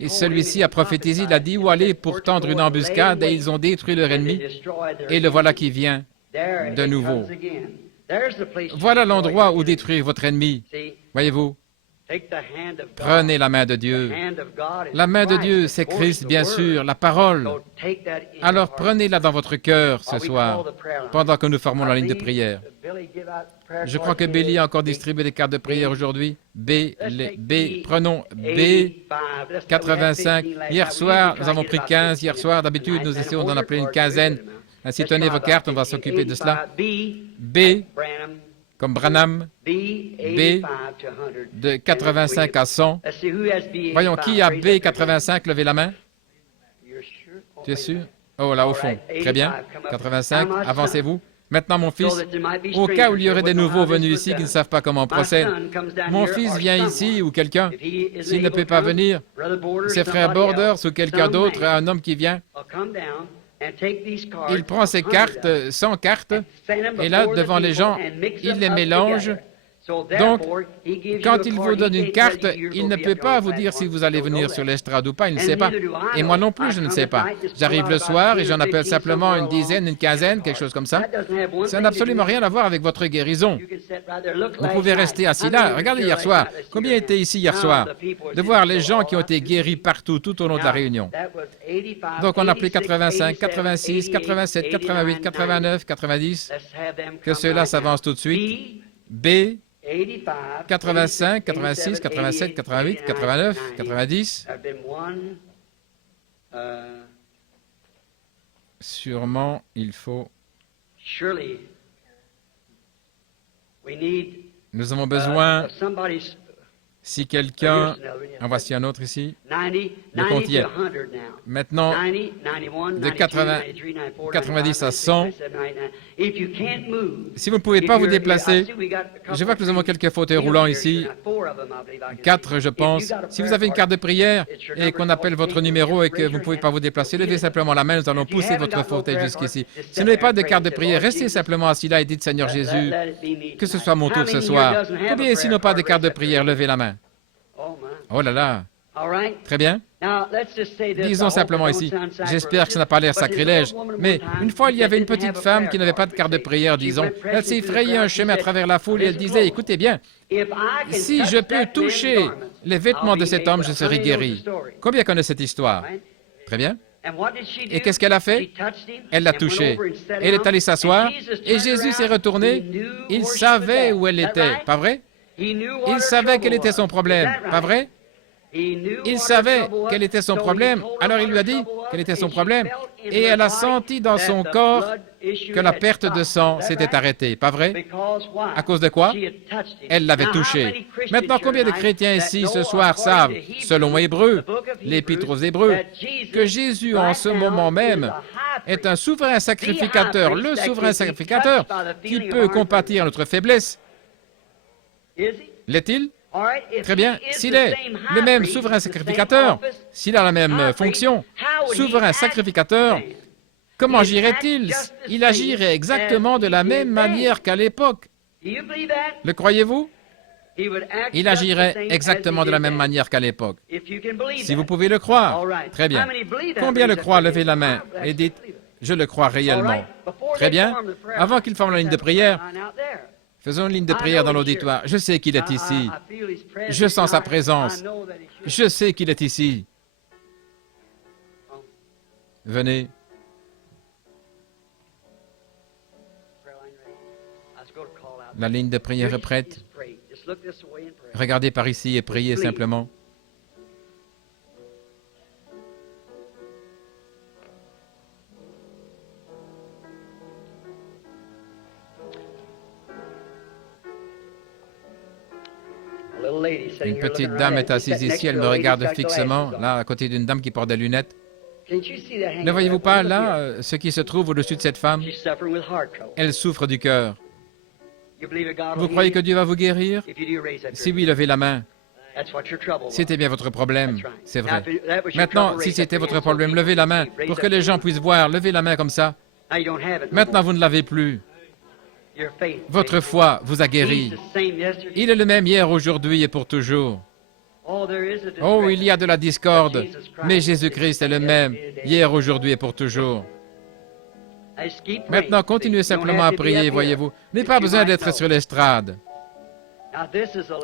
Et celui-ci a prophétisé, il a dit où aller pour tendre une embuscade et ils ont détruit leur ennemi. Et le voilà qui vient de nouveau. Voilà l'endroit où détruire votre ennemi. Voyez-vous? Prenez la main de Dieu. La main de Dieu, c'est Christ, bien sûr, la parole. Alors prenez-la dans votre cœur ce soir, pendant que nous formons la ligne de prière. Je crois que Billy a encore distribué des cartes de prière aujourd'hui. Prenons B 85. Hier soir, nous avons pris 15. Hier soir, d'habitude, nous essayons d'en appeler une quinzaine. Ainsi, tenez vos cartes, on va s'occuper de cela. B, comme Branham, B, de 85 à 100. Voyons, qui a B 85? Levez la main. Tu es sûr? Oh, là, au fond. Très bien. 85, avancez-vous. Maintenant, mon fils, au cas où il y aurait des nouveaux venus ici qui ne savent pas comment on procède, mon fils vient ici, ou quelqu'un, s'il ne peut pas venir, ses frères Borders ou quelqu'un d'autre, un homme qui vient, il prend ses cartes, 100 cartes, et là, devant les gens, il les mélange. Donc, quand il vous donne une carte, il ne peut pas vous dire si vous allez venir sur l'estrade ou pas, il ne sait pas. Et moi non plus, je ne sais pas. J'arrive le soir et j'en appelle simplement une dizaine, une quinzaine, quelque chose comme ça. Ça n'a absolument rien à voir avec votre guérison. Vous pouvez rester assis là. Regardez hier soir. Combien étaient ici hier soir? De voir les gens qui ont été guéris partout, tout au long de la réunion. Donc, on a appelé 85, 86, 87, 88, 89, 90. Que ceux-là s'avancent tout de suite. B, 85, 86, 87, 88, 89, 90. Sûrement, il faut... Nous avons besoin, si quelqu'un... En voici un autre ici. Le compte y est. Maintenant, de 90 à 100, si vous ne pouvez pas vous déplacer, je vois que nous avons quelques fauteuils roulants ici, 4 je pense. Si vous avez une carte de prière et qu'on appelle votre numéro et que vous ne pouvez pas vous déplacer, levez simplement la main, nous allons pousser votre fauteuil jusqu'ici. Si vous n'avez pas de carte de prière, restez simplement assis là et dites, Seigneur Jésus, que ce soit mon tour ce soir. Combien ici n'ont pas de carte de prière? Levez la main. Oh là là. Très bien. Disons simplement ici, j'espère que ça n'a pas l'air sacrilège, mais une fois il y avait une petite femme qui n'avait pas de carte de prière, disons, elle s'est frayée un chemin à travers la foule et elle disait, écoutez bien, si je peux toucher les vêtements de cet homme, je serai guéri. Combien connaissent cette histoire? Très bien. Et qu'est-ce qu'elle a fait? Elle l'a touché. Elle est allée s'asseoir et Jésus s'est retourné. Il savait où elle était, pas vrai? Il savait quel était son problème, pas vrai? Il savait quel était son problème, alors il lui a dit quel était son problème, et elle a senti dans son corps que la perte de sang s'était arrêtée, pas vrai? À cause de quoi? Elle l'avait touché. Maintenant, combien de chrétiens ici ce soir savent, selon Hébreux, l'Épître aux Hébreux, que Jésus en ce moment même est un souverain sacrificateur, le souverain sacrificateur qui peut compatir notre faiblesse? L'est-il? Très bien. S'il est le même souverain sacrificateur, s'il a la même fonction, souverain sacrificateur, Comment agirait-il? Il agirait exactement de la même manière qu'à l'époque. Le croyez-vous? Il agirait exactement de la même manière qu'à l'époque. Si vous pouvez le croire, très bien. Combien le croient? Levez la main et dites, je le crois réellement. Très bien. Avant qu'il forme la ligne de prière, faisons une ligne de prière dans l'auditoire. Je sais qu'il est ici. Je sens sa présence. Je sais qu'il est ici. Venez. La ligne de prière est prête. Regardez par ici et priez simplement. Une petite dame est assise ici, elle me regarde fixement, là, à côté d'une dame qui porte des lunettes. Ne voyez-vous pas, là, ce qui se trouve au-dessus de cette femme? Elle souffre du cœur. Vous croyez que Dieu va vous guérir? Si oui, levez la main. C'était bien votre problème, c'est vrai. Maintenant, si c'était votre problème, levez la main pour que les gens puissent voir. Levez la main comme ça. Maintenant, vous ne l'avez plus. Votre foi vous a guéri. Il est le même hier, aujourd'hui et pour toujours. Oh, il y a de la discorde, mais Jésus-Christ est le même, hier, aujourd'hui et pour toujours. Maintenant, continuez simplement à prier, voyez-vous. Il n'est pas besoin d'être sur l'estrade.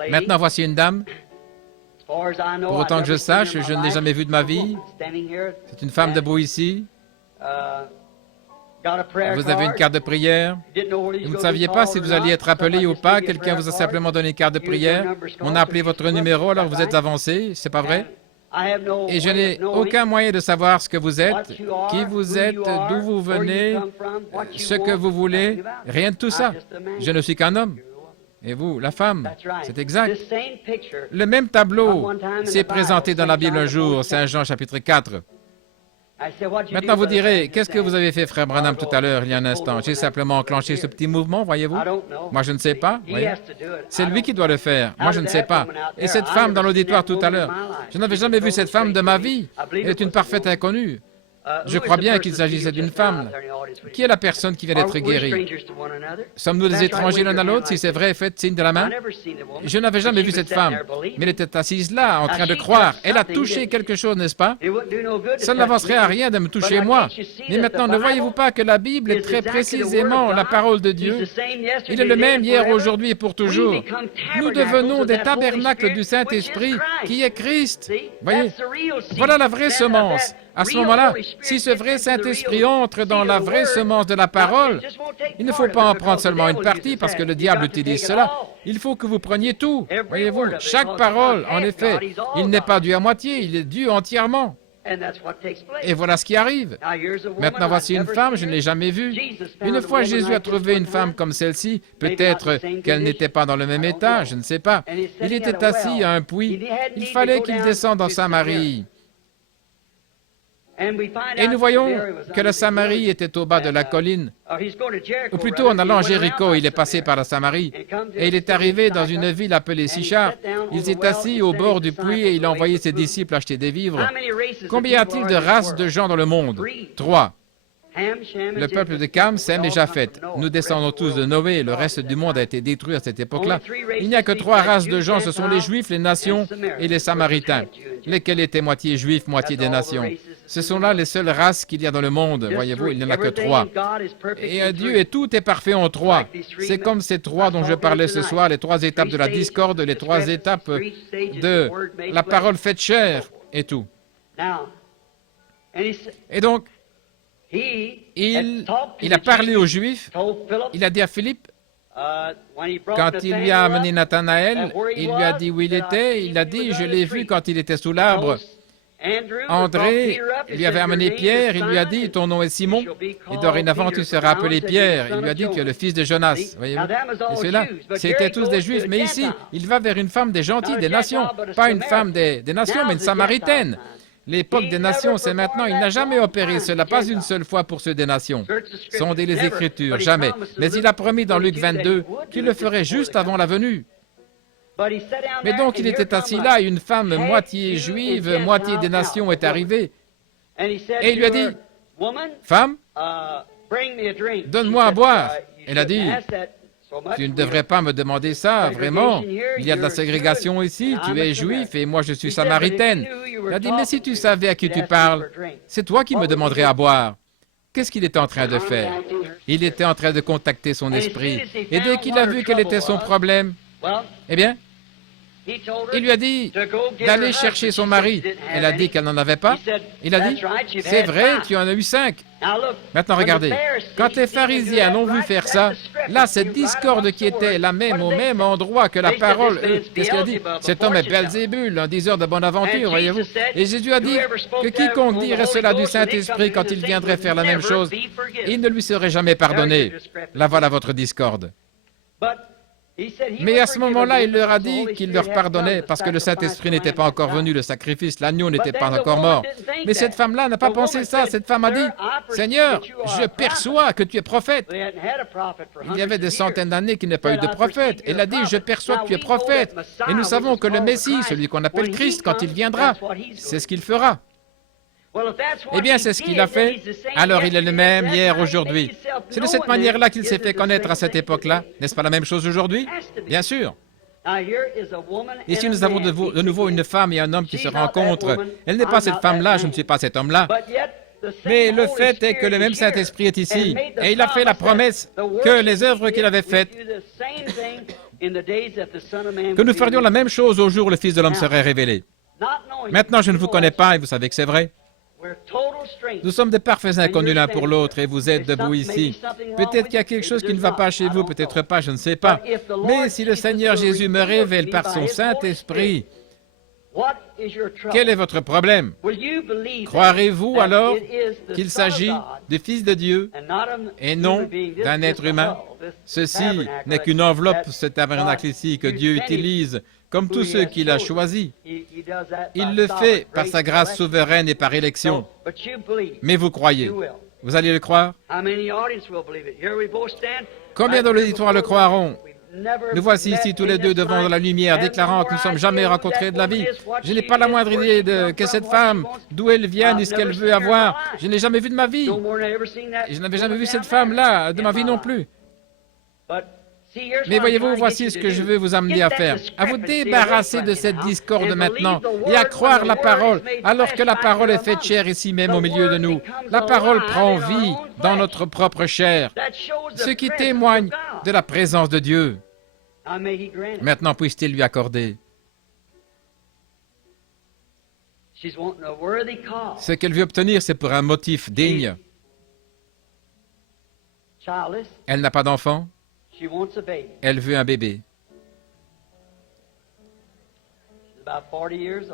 Maintenant, voici une dame. Pour autant que je sache, je ne l'ai jamais vue de ma vie. C'est une femme debout ici. Vous avez une carte de prière. Vous ne saviez pas si vous alliez être appelé ou pas. Quelqu'un vous a simplement donné une carte de prière. On a appelé votre numéro, alors vous êtes avancé. C'est pas vrai? Et je n'ai aucun moyen de savoir ce que vous êtes, qui vous êtes, d'où vous venez, ce que vous voulez. Rien de tout ça. Je ne suis qu'un homme. Et vous, la femme, c'est exact. Le même tableau s'est présenté dans la Bible un jour, Saint Jean chapitre 4. Maintenant, vous direz, qu'est-ce que vous avez fait, frère Branham, tout à l'heure, il y a un instant? J'ai simplement enclenché ce petit mouvement, voyez-vous? Moi, je ne sais pas. C'est lui qui doit le faire. Moi, je ne sais pas. Et cette femme dans l'auditoire tout à l'heure, je n'avais jamais vu cette femme de ma vie. Elle est une parfaite inconnue. Je crois bien qu'il s'agissait d'une femme. Qui est la personne qui vient d'être guérie? Sommes-nous des étrangers l'un à l'autre? Si c'est vrai, faites signe de la main. Je n'avais jamais vu cette femme, mais elle était assise là, en train de croire. Elle a touché quelque chose, n'est-ce pas? Ça n'avancerait à rien de me toucher moi. Mais maintenant, ne voyez-vous pas que la Bible est très précisément la parole de Dieu? Il est le même hier, aujourd'hui et pour toujours. Nous devenons des tabernacles du Saint-Esprit qui est Christ. Voyez, voilà la vraie semence. À ce moment-là, si ce vrai Saint-Esprit entre dans la vraie semence de la parole, il ne faut pas en prendre seulement une partie parce que le diable utilise cela. Il faut que vous preniez tout. Voyez-vous, chaque parole, en effet, il n'est pas dû à moitié, il est dû entièrement. Et voilà ce qui arrive. Maintenant, voici une femme, je ne l'ai jamais vue. Une fois, Jésus a trouvé une femme comme celle-ci. Peut-être qu'elle n'était pas dans le même état, je ne sais pas. Il était assis à un puits. Il fallait qu'il descende dans Samarie. Et nous voyons que la Samarie était au bas de la colline. Ou plutôt, en allant à Jéricho, il est passé par la Samarie. Et il est arrivé dans une ville appelée Sichar. Il s'est assis au bord du puits et il a envoyé ses disciples acheter des vivres. Combien y a-t-il de races de gens dans le monde? 3. Le peuple de Cam, Sem et Japheth. Nous descendons tous de Noé. Le reste du monde a été détruit à cette époque-là. Il n'y a que 3 races de gens. Ce sont les Juifs, les nations et les Samaritains, lesquels étaient moitié Juifs, moitié des nations. Ce sont là les seules races qu'il y a dans le monde. Voyez-vous, il n'y en a que 3. Et Dieu et tout est parfait en 3. C'est comme ces 3 dont je parlais ce soir, les 3 étapes de la discorde, les 3 étapes de la parole faite chair et tout. Et donc, il a parlé aux Juifs, il a dit à Philippe, quand il lui a amené Nathanaël, il lui a dit où il était, il a dit, je l'ai vu quand il était sous l'arbre. André lui avait amené Pierre, il lui a dit, ton nom est Simon, et dorénavant tu seras appelé Pierre. Il lui a dit, tu es le fils de Jonas. Voyez-vous? Et ceux-là, c'était tous des Juifs, mais ici, il va vers une femme des gentils, des nations, pas une femme des nations, mais une Samaritaine. L'époque des nations, c'est maintenant. Il n'a jamais opéré cela, pas une seule fois pour ceux des nations. Sondez les Écritures, jamais. Mais il a promis dans Luc 22 qu'il le ferait juste avant la venue. Mais donc il était assis là, et une femme moitié juive, moitié des nations est arrivée. Et il lui a dit, Femme, donne-moi à boire. Elle a dit, tu ne devrais pas me demander ça, vraiment. Il y a de la ségrégation ici, tu es juif et moi je suis samaritaine. Elle a dit, mais si tu savais à qui tu parles, c'est toi qui me demanderais à boire. Qu'est-ce qu'il était en train de faire? Il était en train de contacter son esprit. Et dès qu'il a vu quel était son problème, eh bien, il lui a dit d'aller chercher son mari. Elle a dit qu'elle n'en avait pas. Il a dit, c'est vrai, tu en as eu 5. Maintenant, regardez, quand les pharisiens l'ont vu faire ça, là, cette discorde qui était la même au même endroit que la parole, qu'est-ce qu'il a dit? Cet homme est Belzébul, un diseur de bonne aventure, voyez-vous. Et Jésus a dit que quiconque dirait cela du Saint-Esprit quand il viendrait faire la même chose, il ne lui serait jamais pardonné. Là, voilà votre discorde. Mais à ce moment-là, il leur a dit qu'il leur pardonnait parce que le Saint-Esprit n'était pas encore venu, le sacrifice, l'agneau n'était pas encore mort. Mais cette femme-là n'a pas pensé ça. Cette femme a dit, « Seigneur, je perçois que tu es prophète. » Il y avait des centaines d'années qu'il n'y a pas eu de prophète. Elle a dit, « Je perçois que tu es prophète. » Et nous savons que le Messie, celui qu'on appelle Christ, quand il viendra, c'est ce qu'il fera. Eh bien, c'est ce qu'il a fait. Alors, il est le même hier, aujourd'hui. C'est de cette manière-là qu'il s'est fait connaître à cette époque-là. N'est-ce pas la même chose aujourd'hui? Bien sûr. Ici, nous avons de nouveau une femme et un homme qui se rencontrent. Elle n'est pas cette femme-là, je ne suis pas cet homme-là. Mais le fait est que le même Saint-Esprit est ici. Et il a fait la promesse que les œuvres qu'il avait faites, que nous ferions la même chose au jour où le Fils de l'homme serait révélé. Maintenant, je ne vous connais pas et vous savez que c'est vrai. Nous sommes des parfaits inconnus l'un pour l'autre et vous êtes debout ici. Peut-être qu'il y a quelque chose qui ne va pas chez vous, peut-être pas, je ne sais pas. Mais si le Seigneur Jésus me révèle par son Saint-Esprit, quel est votre problème? Croirez-vous alors qu'il s'agit du Fils de Dieu et non d'un être humain? Ceci n'est qu'une enveloppe, ce tabernacle ici, que Dieu utilise comme tous ceux qu'il a choisis. Il le fait par sa grâce souveraine et par élection. Mais vous croyez. Vous allez le croire? Combien dans l'auditoire le croiront? Nous voici ici tous les deux devant la lumière, déclarant que nous ne sommes jamais rencontrés de la vie. Je n'ai pas la moindre idée de que cette femme, d'où elle vient, ni ce qu'elle veut avoir. Je ne l'ai jamais vue de ma vie. Et je n'avais jamais vu cette femme-là de ma vie non plus. Mais voyez-vous, voici ce que je veux vous amener à faire. À vous débarrasser de cette discorde maintenant et à croire la parole, alors que la parole est faite chair ici même au milieu de nous. La parole prend vie dans notre propre chair, ce qui témoigne de la présence de Dieu. Maintenant, puisse-t-il lui accorder. Ce qu'elle veut obtenir, c'est pour un motif digne. Elle n'a pas d'enfant. Elle veut un bébé.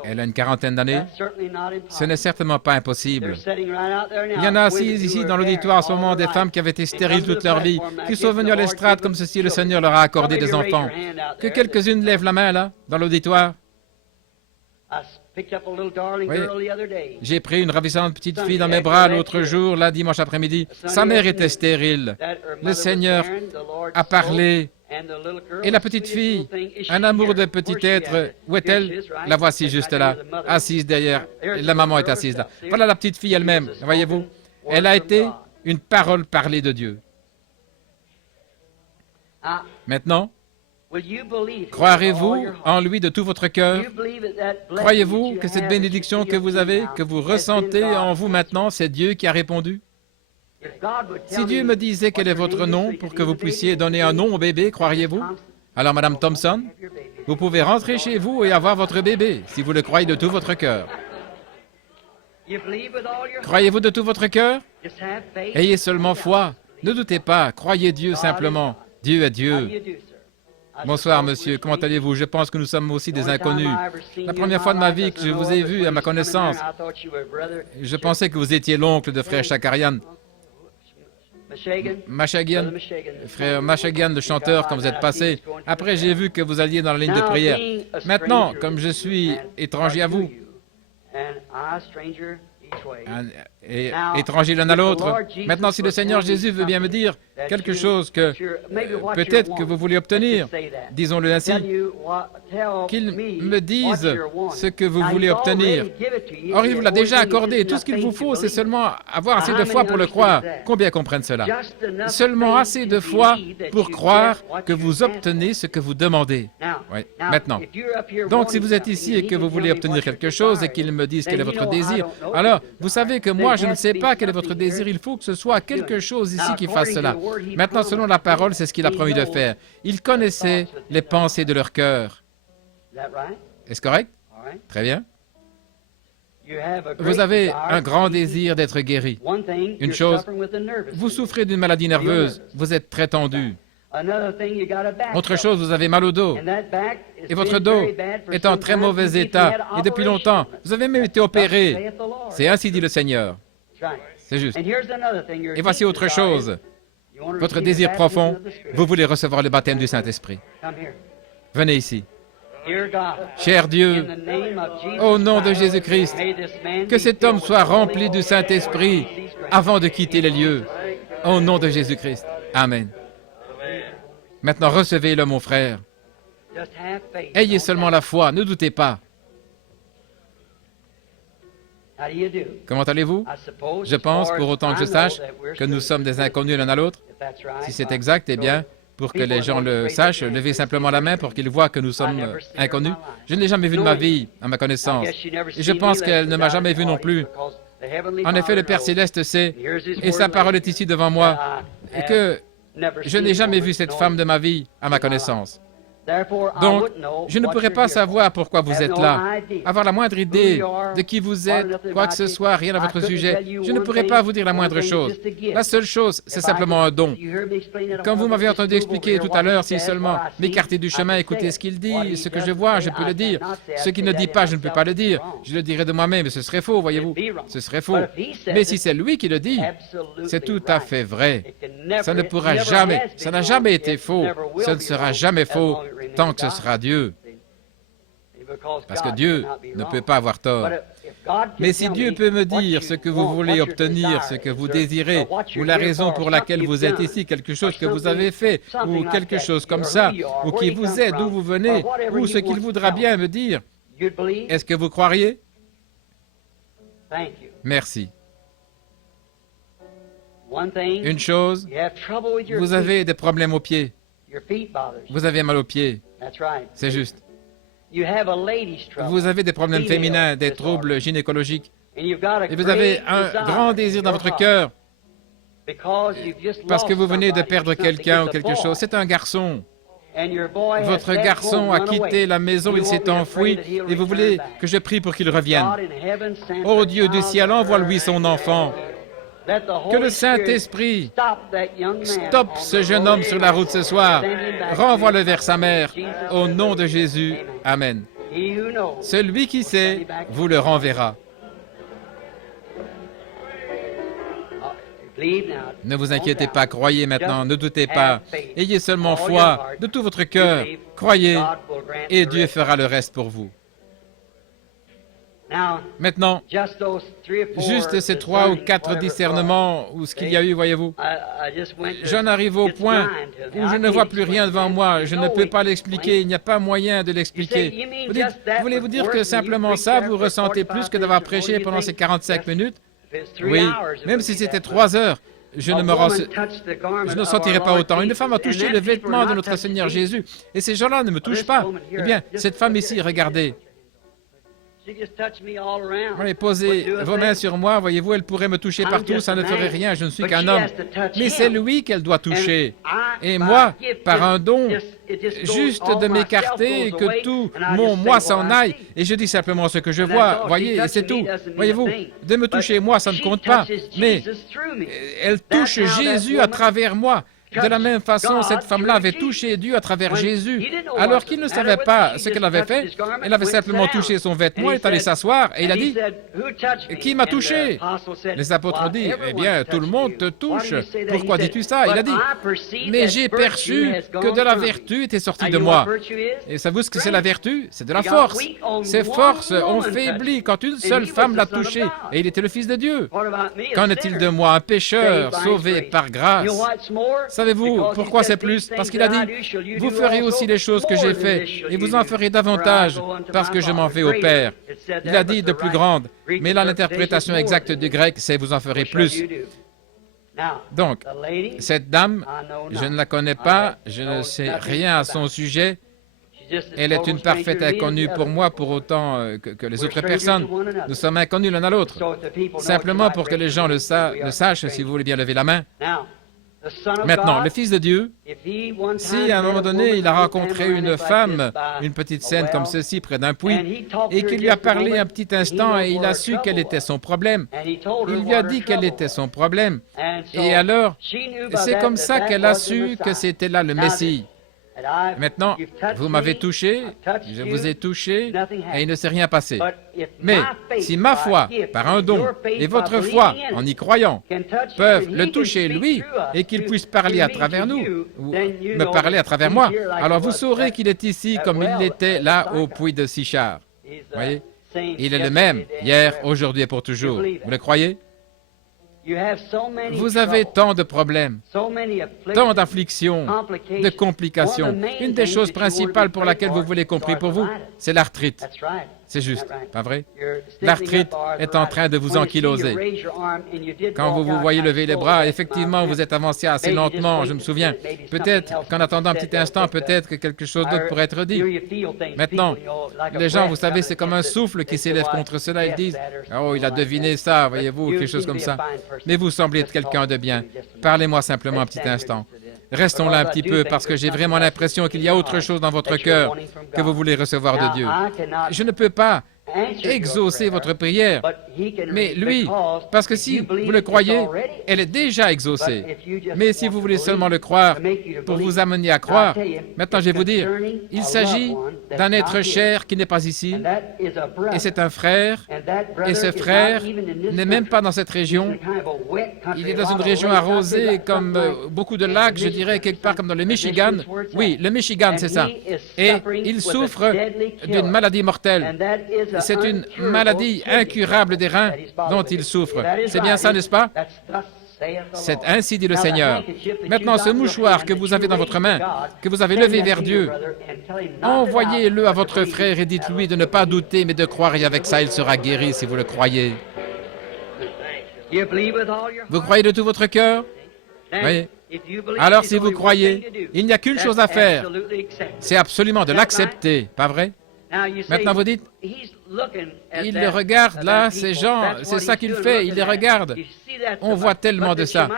Elle a une quarantaine d'années. Ce n'est certainement pas impossible. Il y en a assises ici dans l'auditoire en ce moment des femmes qui avaient été stériles toute leur vie, qui sont venues à l'estrade comme ceci, le Seigneur leur a accordé des enfants. Que quelques-unes lèvent la main là, dans l'auditoire. Oui. J'ai pris une ravissante petite fille dans mes bras l'autre jour, là, dimanche après-midi. Sa mère était stérile. Le Seigneur a parlé. Et la petite fille, un amour de petit être, où est-elle? La voici juste là, assise derrière. La maman est assise là. Voilà la petite fille elle-même, voyez-vous. Elle a été une parole parlée de Dieu. Maintenant, croirez-vous en lui de tout votre cœur? Croyez-vous que cette bénédiction que vous avez, que vous ressentez en vous maintenant, c'est Dieu qui a répondu? Si Dieu me disait quel est votre nom pour que vous puissiez donner un nom au bébé, croiriez-vous? Alors, Madame Thompson, vous pouvez rentrer chez vous et avoir votre bébé, si vous le croyez de tout votre cœur. Croyez-vous de tout votre cœur? Ayez seulement foi. Ne doutez pas, croyez Dieu simplement. Dieu est Dieu. Bonsoir, monsieur. Comment allez-vous? Je pense que nous sommes aussi des inconnus. La première fois de ma vie que je vous ai vu à ma connaissance, je pensais que vous étiez l'oncle de frère Shakarian. Mashagian, frère Mashagian, le chanteur, quand vous êtes passé. Après, j'ai vu que vous alliez dans la ligne de prière. Maintenant, comme je suis étranger à vous, et étrangers l'un à l'autre. Maintenant, si le Seigneur Jésus veut bien me dire quelque chose que peut-être que vous voulez obtenir, disons-le ainsi, qu'il me dise ce que vous voulez obtenir. Or, il vous l'a déjà accordé. Tout ce qu'il vous faut, c'est seulement avoir assez de foi pour le croire. Combien comprennent cela? Seulement assez de foi pour croire que vous obtenez ce que vous demandez. Oui. Maintenant, donc si vous êtes ici et que vous voulez obtenir quelque chose et qu'il me dise quel est votre désir, alors vous savez que moi, je ne sais pas quel est votre désir. Il faut que ce soit quelque chose ici qui fasse cela. Maintenant, selon la parole, c'est ce qu'il a promis de faire. Il connaissait les pensées de leur cœur. Est-ce correct? Très bien. Vous avez un grand désir d'être guéri. Une chose, vous souffrez d'une maladie nerveuse, vous êtes très tendu. Autre chose, vous avez mal au dos. Et votre dos est en très mauvais état. Et depuis longtemps, vous avez même été opéré. C'est ainsi dit le Seigneur. C'est juste. Et voici autre chose. Votre désir profond, vous voulez recevoir le baptême du Saint-Esprit. Venez ici. Cher Dieu, au nom de Jésus-Christ, que cet homme soit rempli du Saint-Esprit avant de quitter les lieux. Au nom de Jésus-Christ. Amen. Maintenant, recevez-le, mon frère. Ayez seulement la foi, ne doutez pas. Comment allez-vous? Je pense, pour autant que je sache, que nous sommes des inconnus l'un à l'autre. Si c'est exact, eh bien, pour que les gens le sachent, levez simplement la main pour qu'ils voient que nous sommes inconnus. Je ne l'ai jamais vu de ma vie, à ma connaissance. Et je pense qu'elle ne m'a jamais vu non plus. En effet, le Père Céleste sait, et sa parole est ici devant moi, et que je n'ai jamais vu cette femme de ma vie, à ma connaissance. Donc, je ne pourrais pas savoir pourquoi vous êtes là, avoir la moindre idée de qui vous êtes, quoi que ce soit, rien à votre sujet. Je ne pourrais pas vous dire la moindre chose. La seule chose, c'est simplement un don. Quand vous m'avez entendu expliquer tout à l'heure, si seulement m'écarter du chemin, écouter ce qu'il dit, ce que je vois, je peux le dire. Ce qu'il ne dit pas, je ne peux pas le dire. Je le dirai de moi-même, mais ce serait faux, voyez-vous. Ce serait faux. Mais si c'est lui qui le dit, c'est tout à fait vrai. Ça ne pourra jamais, ça n'a jamais été faux, ça ne sera jamais faux tant que ce sera Dieu. Parce que Dieu ne peut pas avoir tort. Mais si Dieu peut me dire ce que vous voulez obtenir, ce que vous désirez, ou la raison pour laquelle vous êtes ici, quelque chose que vous avez fait, ou quelque chose comme ça, ou qui vous est, d'où vous venez, ou ce qu'il voudra bien me dire, est-ce que vous croiriez? Merci. Une chose, vous avez des problèmes aux pieds. Vous avez mal aux pieds. C'est juste. Vous avez des problèmes féminins, des troubles gynécologiques. Et vous avez un grand désir dans votre cœur parce que vous venez de perdre quelqu'un ou quelque chose. C'est un garçon. Votre garçon a quitté la maison, il s'est enfoui, et vous voulez que je prie pour qu'il revienne. Ô Dieu du ciel, envoie-lui son enfant. Que le Saint-Esprit stoppe ce jeune homme sur la route ce soir. Renvoie-le vers sa mère. Au nom de Jésus. Amen. Celui qui sait vous le renverra. Ne vous inquiétez pas, croyez maintenant, ne doutez pas. Ayez seulement foi de tout votre cœur. Croyez et Dieu fera le reste pour vous. Maintenant, juste ces 3 ou 4 discernements, ou ce qu'il y a eu, voyez-vous, j'en arrive au point où je ne vois plus rien devant moi, je ne peux pas l'expliquer, il n'y a pas moyen de l'expliquer. Vous dites, voulez-vous dire que simplement ça, vous ressentez plus que d'avoir prêché pendant ces 45 minutes? Oui, même si c'était 3 heures, je ne sentirai pas autant. Une femme a touché le vêtement de notre Seigneur Jésus, et ces gens-là ne me touchent pas. Eh bien, cette femme ici, regardez. Allez, posez vos mains sur moi, voyez-vous, elle pourrait me toucher partout, ça ne ferait rien, je ne suis qu'un homme. Mais c'est lui qu'elle doit toucher. Et moi, par un don, juste de m'écarter et que tout mon moi s'en aille, et je dis simplement ce que je vois, voyez, et c'est tout. Voyez-vous, de me toucher moi, ça ne compte pas, mais elle touche Jésus à travers moi. De la même façon, cette femme-là avait touché Dieu à travers Jésus. Alors qu'il ne savait pas ce qu'elle avait fait, elle avait simplement touché son vêtement, elle est allée s'asseoir et il a dit, « Qui m'a touché ?» Les apôtres ont dit, « Eh bien, tout le monde te touche. Pourquoi dis-tu ça ?» Il a dit, « Mais j'ai perçu que de la vertu était sortie de moi. » Et savez-vous ce que c'est la vertu? C'est de la force. Ces forces ont faibli quand une seule femme l'a touché et il était le Fils de Dieu. Qu'en est-il de moi, un pécheur sauvé par grâce? Savez-vous pourquoi c'est plus? Parce qu'il a dit, « Vous ferez aussi les choses que j'ai faites et vous en ferez davantage parce que je m'en vais au Père. » Il a dit de plus grande, mais là l'interprétation exacte du grec, c'est « vous en ferez plus ». Donc, cette dame, je ne la connais pas, je ne sais rien à son sujet. Elle est une parfaite inconnue pour moi, pour autant que les autres personnes. Nous sommes inconnus l'un à l'autre. Simplement pour que les gens le sachent, si vous voulez bien lever la main. Maintenant, le Fils de Dieu, si à un moment donné il a rencontré une femme, une petite scène comme ceci près d'un puits, et qu'il lui a parlé un petit instant et il a su quel était son problème, il lui a dit quel était son problème, et alors c'est comme ça qu'elle a su que c'était là le Messie. Maintenant, vous m'avez touché, je vous ai touché, et il ne s'est rien passé. Mais si ma foi, par un don, et votre foi, en y croyant, peuvent le toucher lui, et qu'il puisse parler à travers nous, ou me parler à travers moi, alors vous saurez qu'il est ici comme il l'était là au puits de Sichar. Voyez? Il est le même, hier, aujourd'hui et pour toujours. Vous le croyez? Vous avez tant de problèmes, tant d'afflictions, de complications. Une des choses principales pour laquelle vous voulez qu'on prie pour vous, c'est l'arthrite. C'est juste, pas vrai? L'arthrite est en train de vous ankyloser. Quand vous vous voyez lever les bras, effectivement, vous êtes avancé assez lentement, je me souviens. Peut-être qu'en attendant un petit instant, peut-être que quelque chose d'autre pourrait être dit. Maintenant, les gens, vous savez, c'est comme un souffle qui s'élève contre cela. Ils disent, « Oh, il a deviné ça, voyez-vous, quelque chose comme ça. » Mais vous semblez être quelqu'un de bien. Parlez-moi simplement un petit instant. Restons là un petit peu parce que j'ai vraiment l'impression qu'il y a autre chose dans votre cœur que vous voulez recevoir de Dieu. Je ne peux pas exaucer votre prière, mais lui, parce que si vous le croyez, elle est déjà exaucée. Mais si vous voulez seulement le croire pour vous amener à croire, maintenant je vais vous dire, il s'agit d'un être cher qui n'est pas ici, et c'est un frère, et ce frère n'est même pas dans cette région, il est dans une région arrosée comme beaucoup de lacs, je dirais quelque part comme dans le Michigan. Oui, le Michigan, c'est ça. Et il souffre d'une maladie mortelle. C'est une maladie incurable des reins dont il souffre. C'est bien ça, n'est-ce pas? C'est ainsi dit le Seigneur. Maintenant, ce mouchoir que vous avez dans votre main, que vous avez levé vers Dieu, envoyez-le à votre frère et dites-lui de ne pas douter, mais de croire, et avec ça, il sera guéri si vous le croyez. Vous croyez de tout votre cœur? Oui. Alors, si vous croyez, il n'y a qu'une chose à faire, c'est absolument de l'accepter, pas vrai? Maintenant, vous dites, il les regarde là, ces gens, c'est ça qu'il fait, il les regarde. On voit tellement de ça.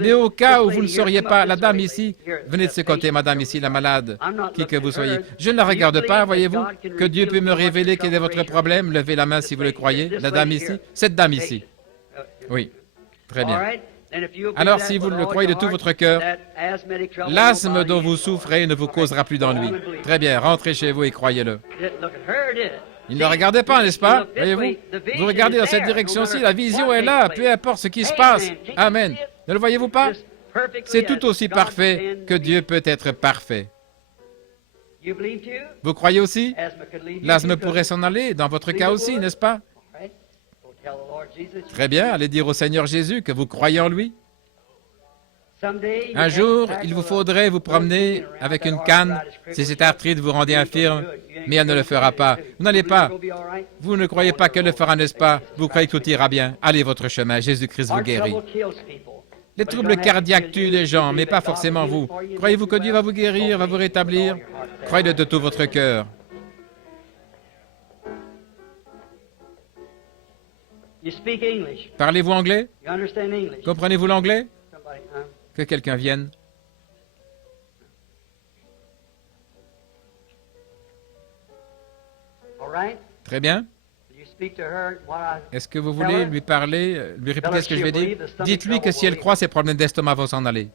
Mais au cas où vous ne sauriez pas, la dame ici, venez de ce côté, madame ici, la malade, qui que vous soyez. Je ne la regarde pas, voyez-vous, que Dieu peut me révéler quel est votre problème. Levez la main si vous le croyez. La dame ici, cette dame ici. Oui, très bien. Alors, si vous le croyez de tout votre cœur, l'asthme dont vous souffrez ne vous causera plus d'ennui. Très bien, rentrez chez vous et croyez-le. Il ne regardait pas, n'est-ce pas? Voyez-vous? Vous regardez dans cette direction-ci, la vision est là, peu importe ce qui se passe. Amen. Ne le voyez-vous pas? C'est tout aussi parfait que Dieu peut être parfait. Vous croyez aussi? L'asthme pourrait s'en aller, dans votre cas aussi, n'est-ce pas? Très bien, allez dire au Seigneur Jésus que vous croyez en lui. Un jour, il vous faudrait vous promener avec une canne si cette arthrite vous rendait infirme, mais elle ne le fera pas. Vous n'allez pas. Vous ne croyez pas qu'elle le fera, n'est-ce pas? Vous croyez que tout ira bien. Allez votre chemin, Jésus-Christ vous guérit. Les troubles cardiaques tuent les gens, mais pas forcément vous. Croyez-vous que Dieu va vous guérir, va vous rétablir? Croyez-le de tout votre cœur. Parlez-vous anglais? Comprenez-vous l'anglais? Que quelqu'un vienne. Très bien. Est-ce que vous voulez lui parler, lui répéter ce que je vais dire? Dites-lui que si elle croit, ses problèmes d'estomac vont s'en aller.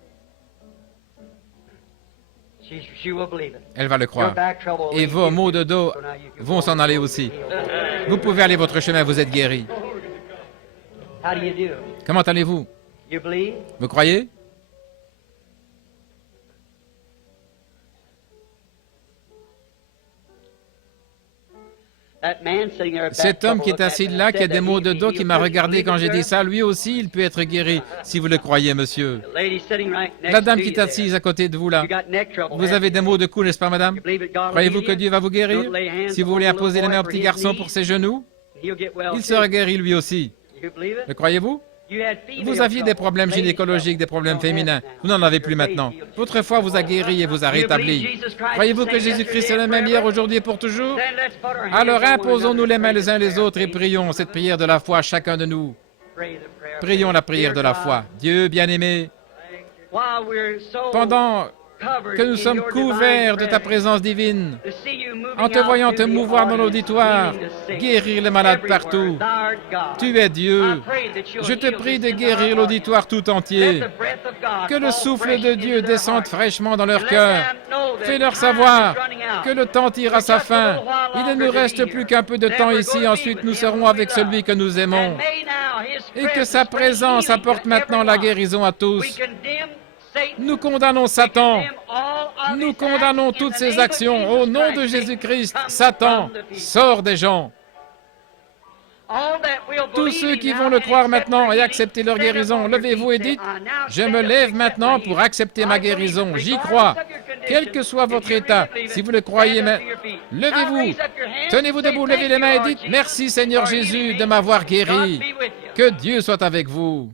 Elle va le croire. Et vos maux de dos vont s'en aller aussi. Vous pouvez aller votre chemin, vous êtes guéri. Comment allez-vous? Vous croyez? Cet homme qui est assis là, qui a des maux de dos, qui m'a regardé quand j'ai dit ça, lui aussi, il peut être guéri, si vous le croyez, monsieur. La dame qui est assise à côté de vous là, vous avez des maux de cou, n'est-ce pas, madame? Croyez-vous que Dieu va vous guérir? Si vous voulez imposer les mains au petit garçon pour ses genoux, il sera guéri lui aussi. Le croyez-vous? Vous aviez des problèmes gynécologiques, des problèmes féminins. Vous n'en avez plus maintenant. Votre foi vous a guéri et vous a rétabli. Croyez-vous que Jésus-Christ est le même hier, aujourd'hui et pour toujours? Alors imposons-nous les mains les uns les autres et prions cette prière de la foi, chacun de nous. Prions la prière de la foi. Dieu bien-aimé, pendant que nous sommes couverts de ta présence divine, en te voyant te mouvoir dans l'auditoire, guérir les malades partout. Tu es Dieu. Je te prie de guérir l'auditoire tout entier. Que le souffle de Dieu descende fraîchement dans leur cœur. Fais-leur savoir que le temps tire à sa fin. Il ne nous reste plus qu'un peu de temps ici, ensuite nous serons avec celui que nous aimons. Et que sa présence apporte maintenant la guérison à tous. Nous condamnons Satan. Nous condamnons toutes ses actions. Au nom de Jésus-Christ, Satan, sors des gens. Tous ceux qui vont le croire maintenant et accepter leur guérison, levez-vous et dites, je me lève maintenant pour accepter ma guérison. J'y crois. Quel que soit votre état, si vous le croyez, levez-vous. Tenez-vous debout, levez les mains et dites, merci Seigneur Jésus de m'avoir guéri. Que Dieu soit avec vous.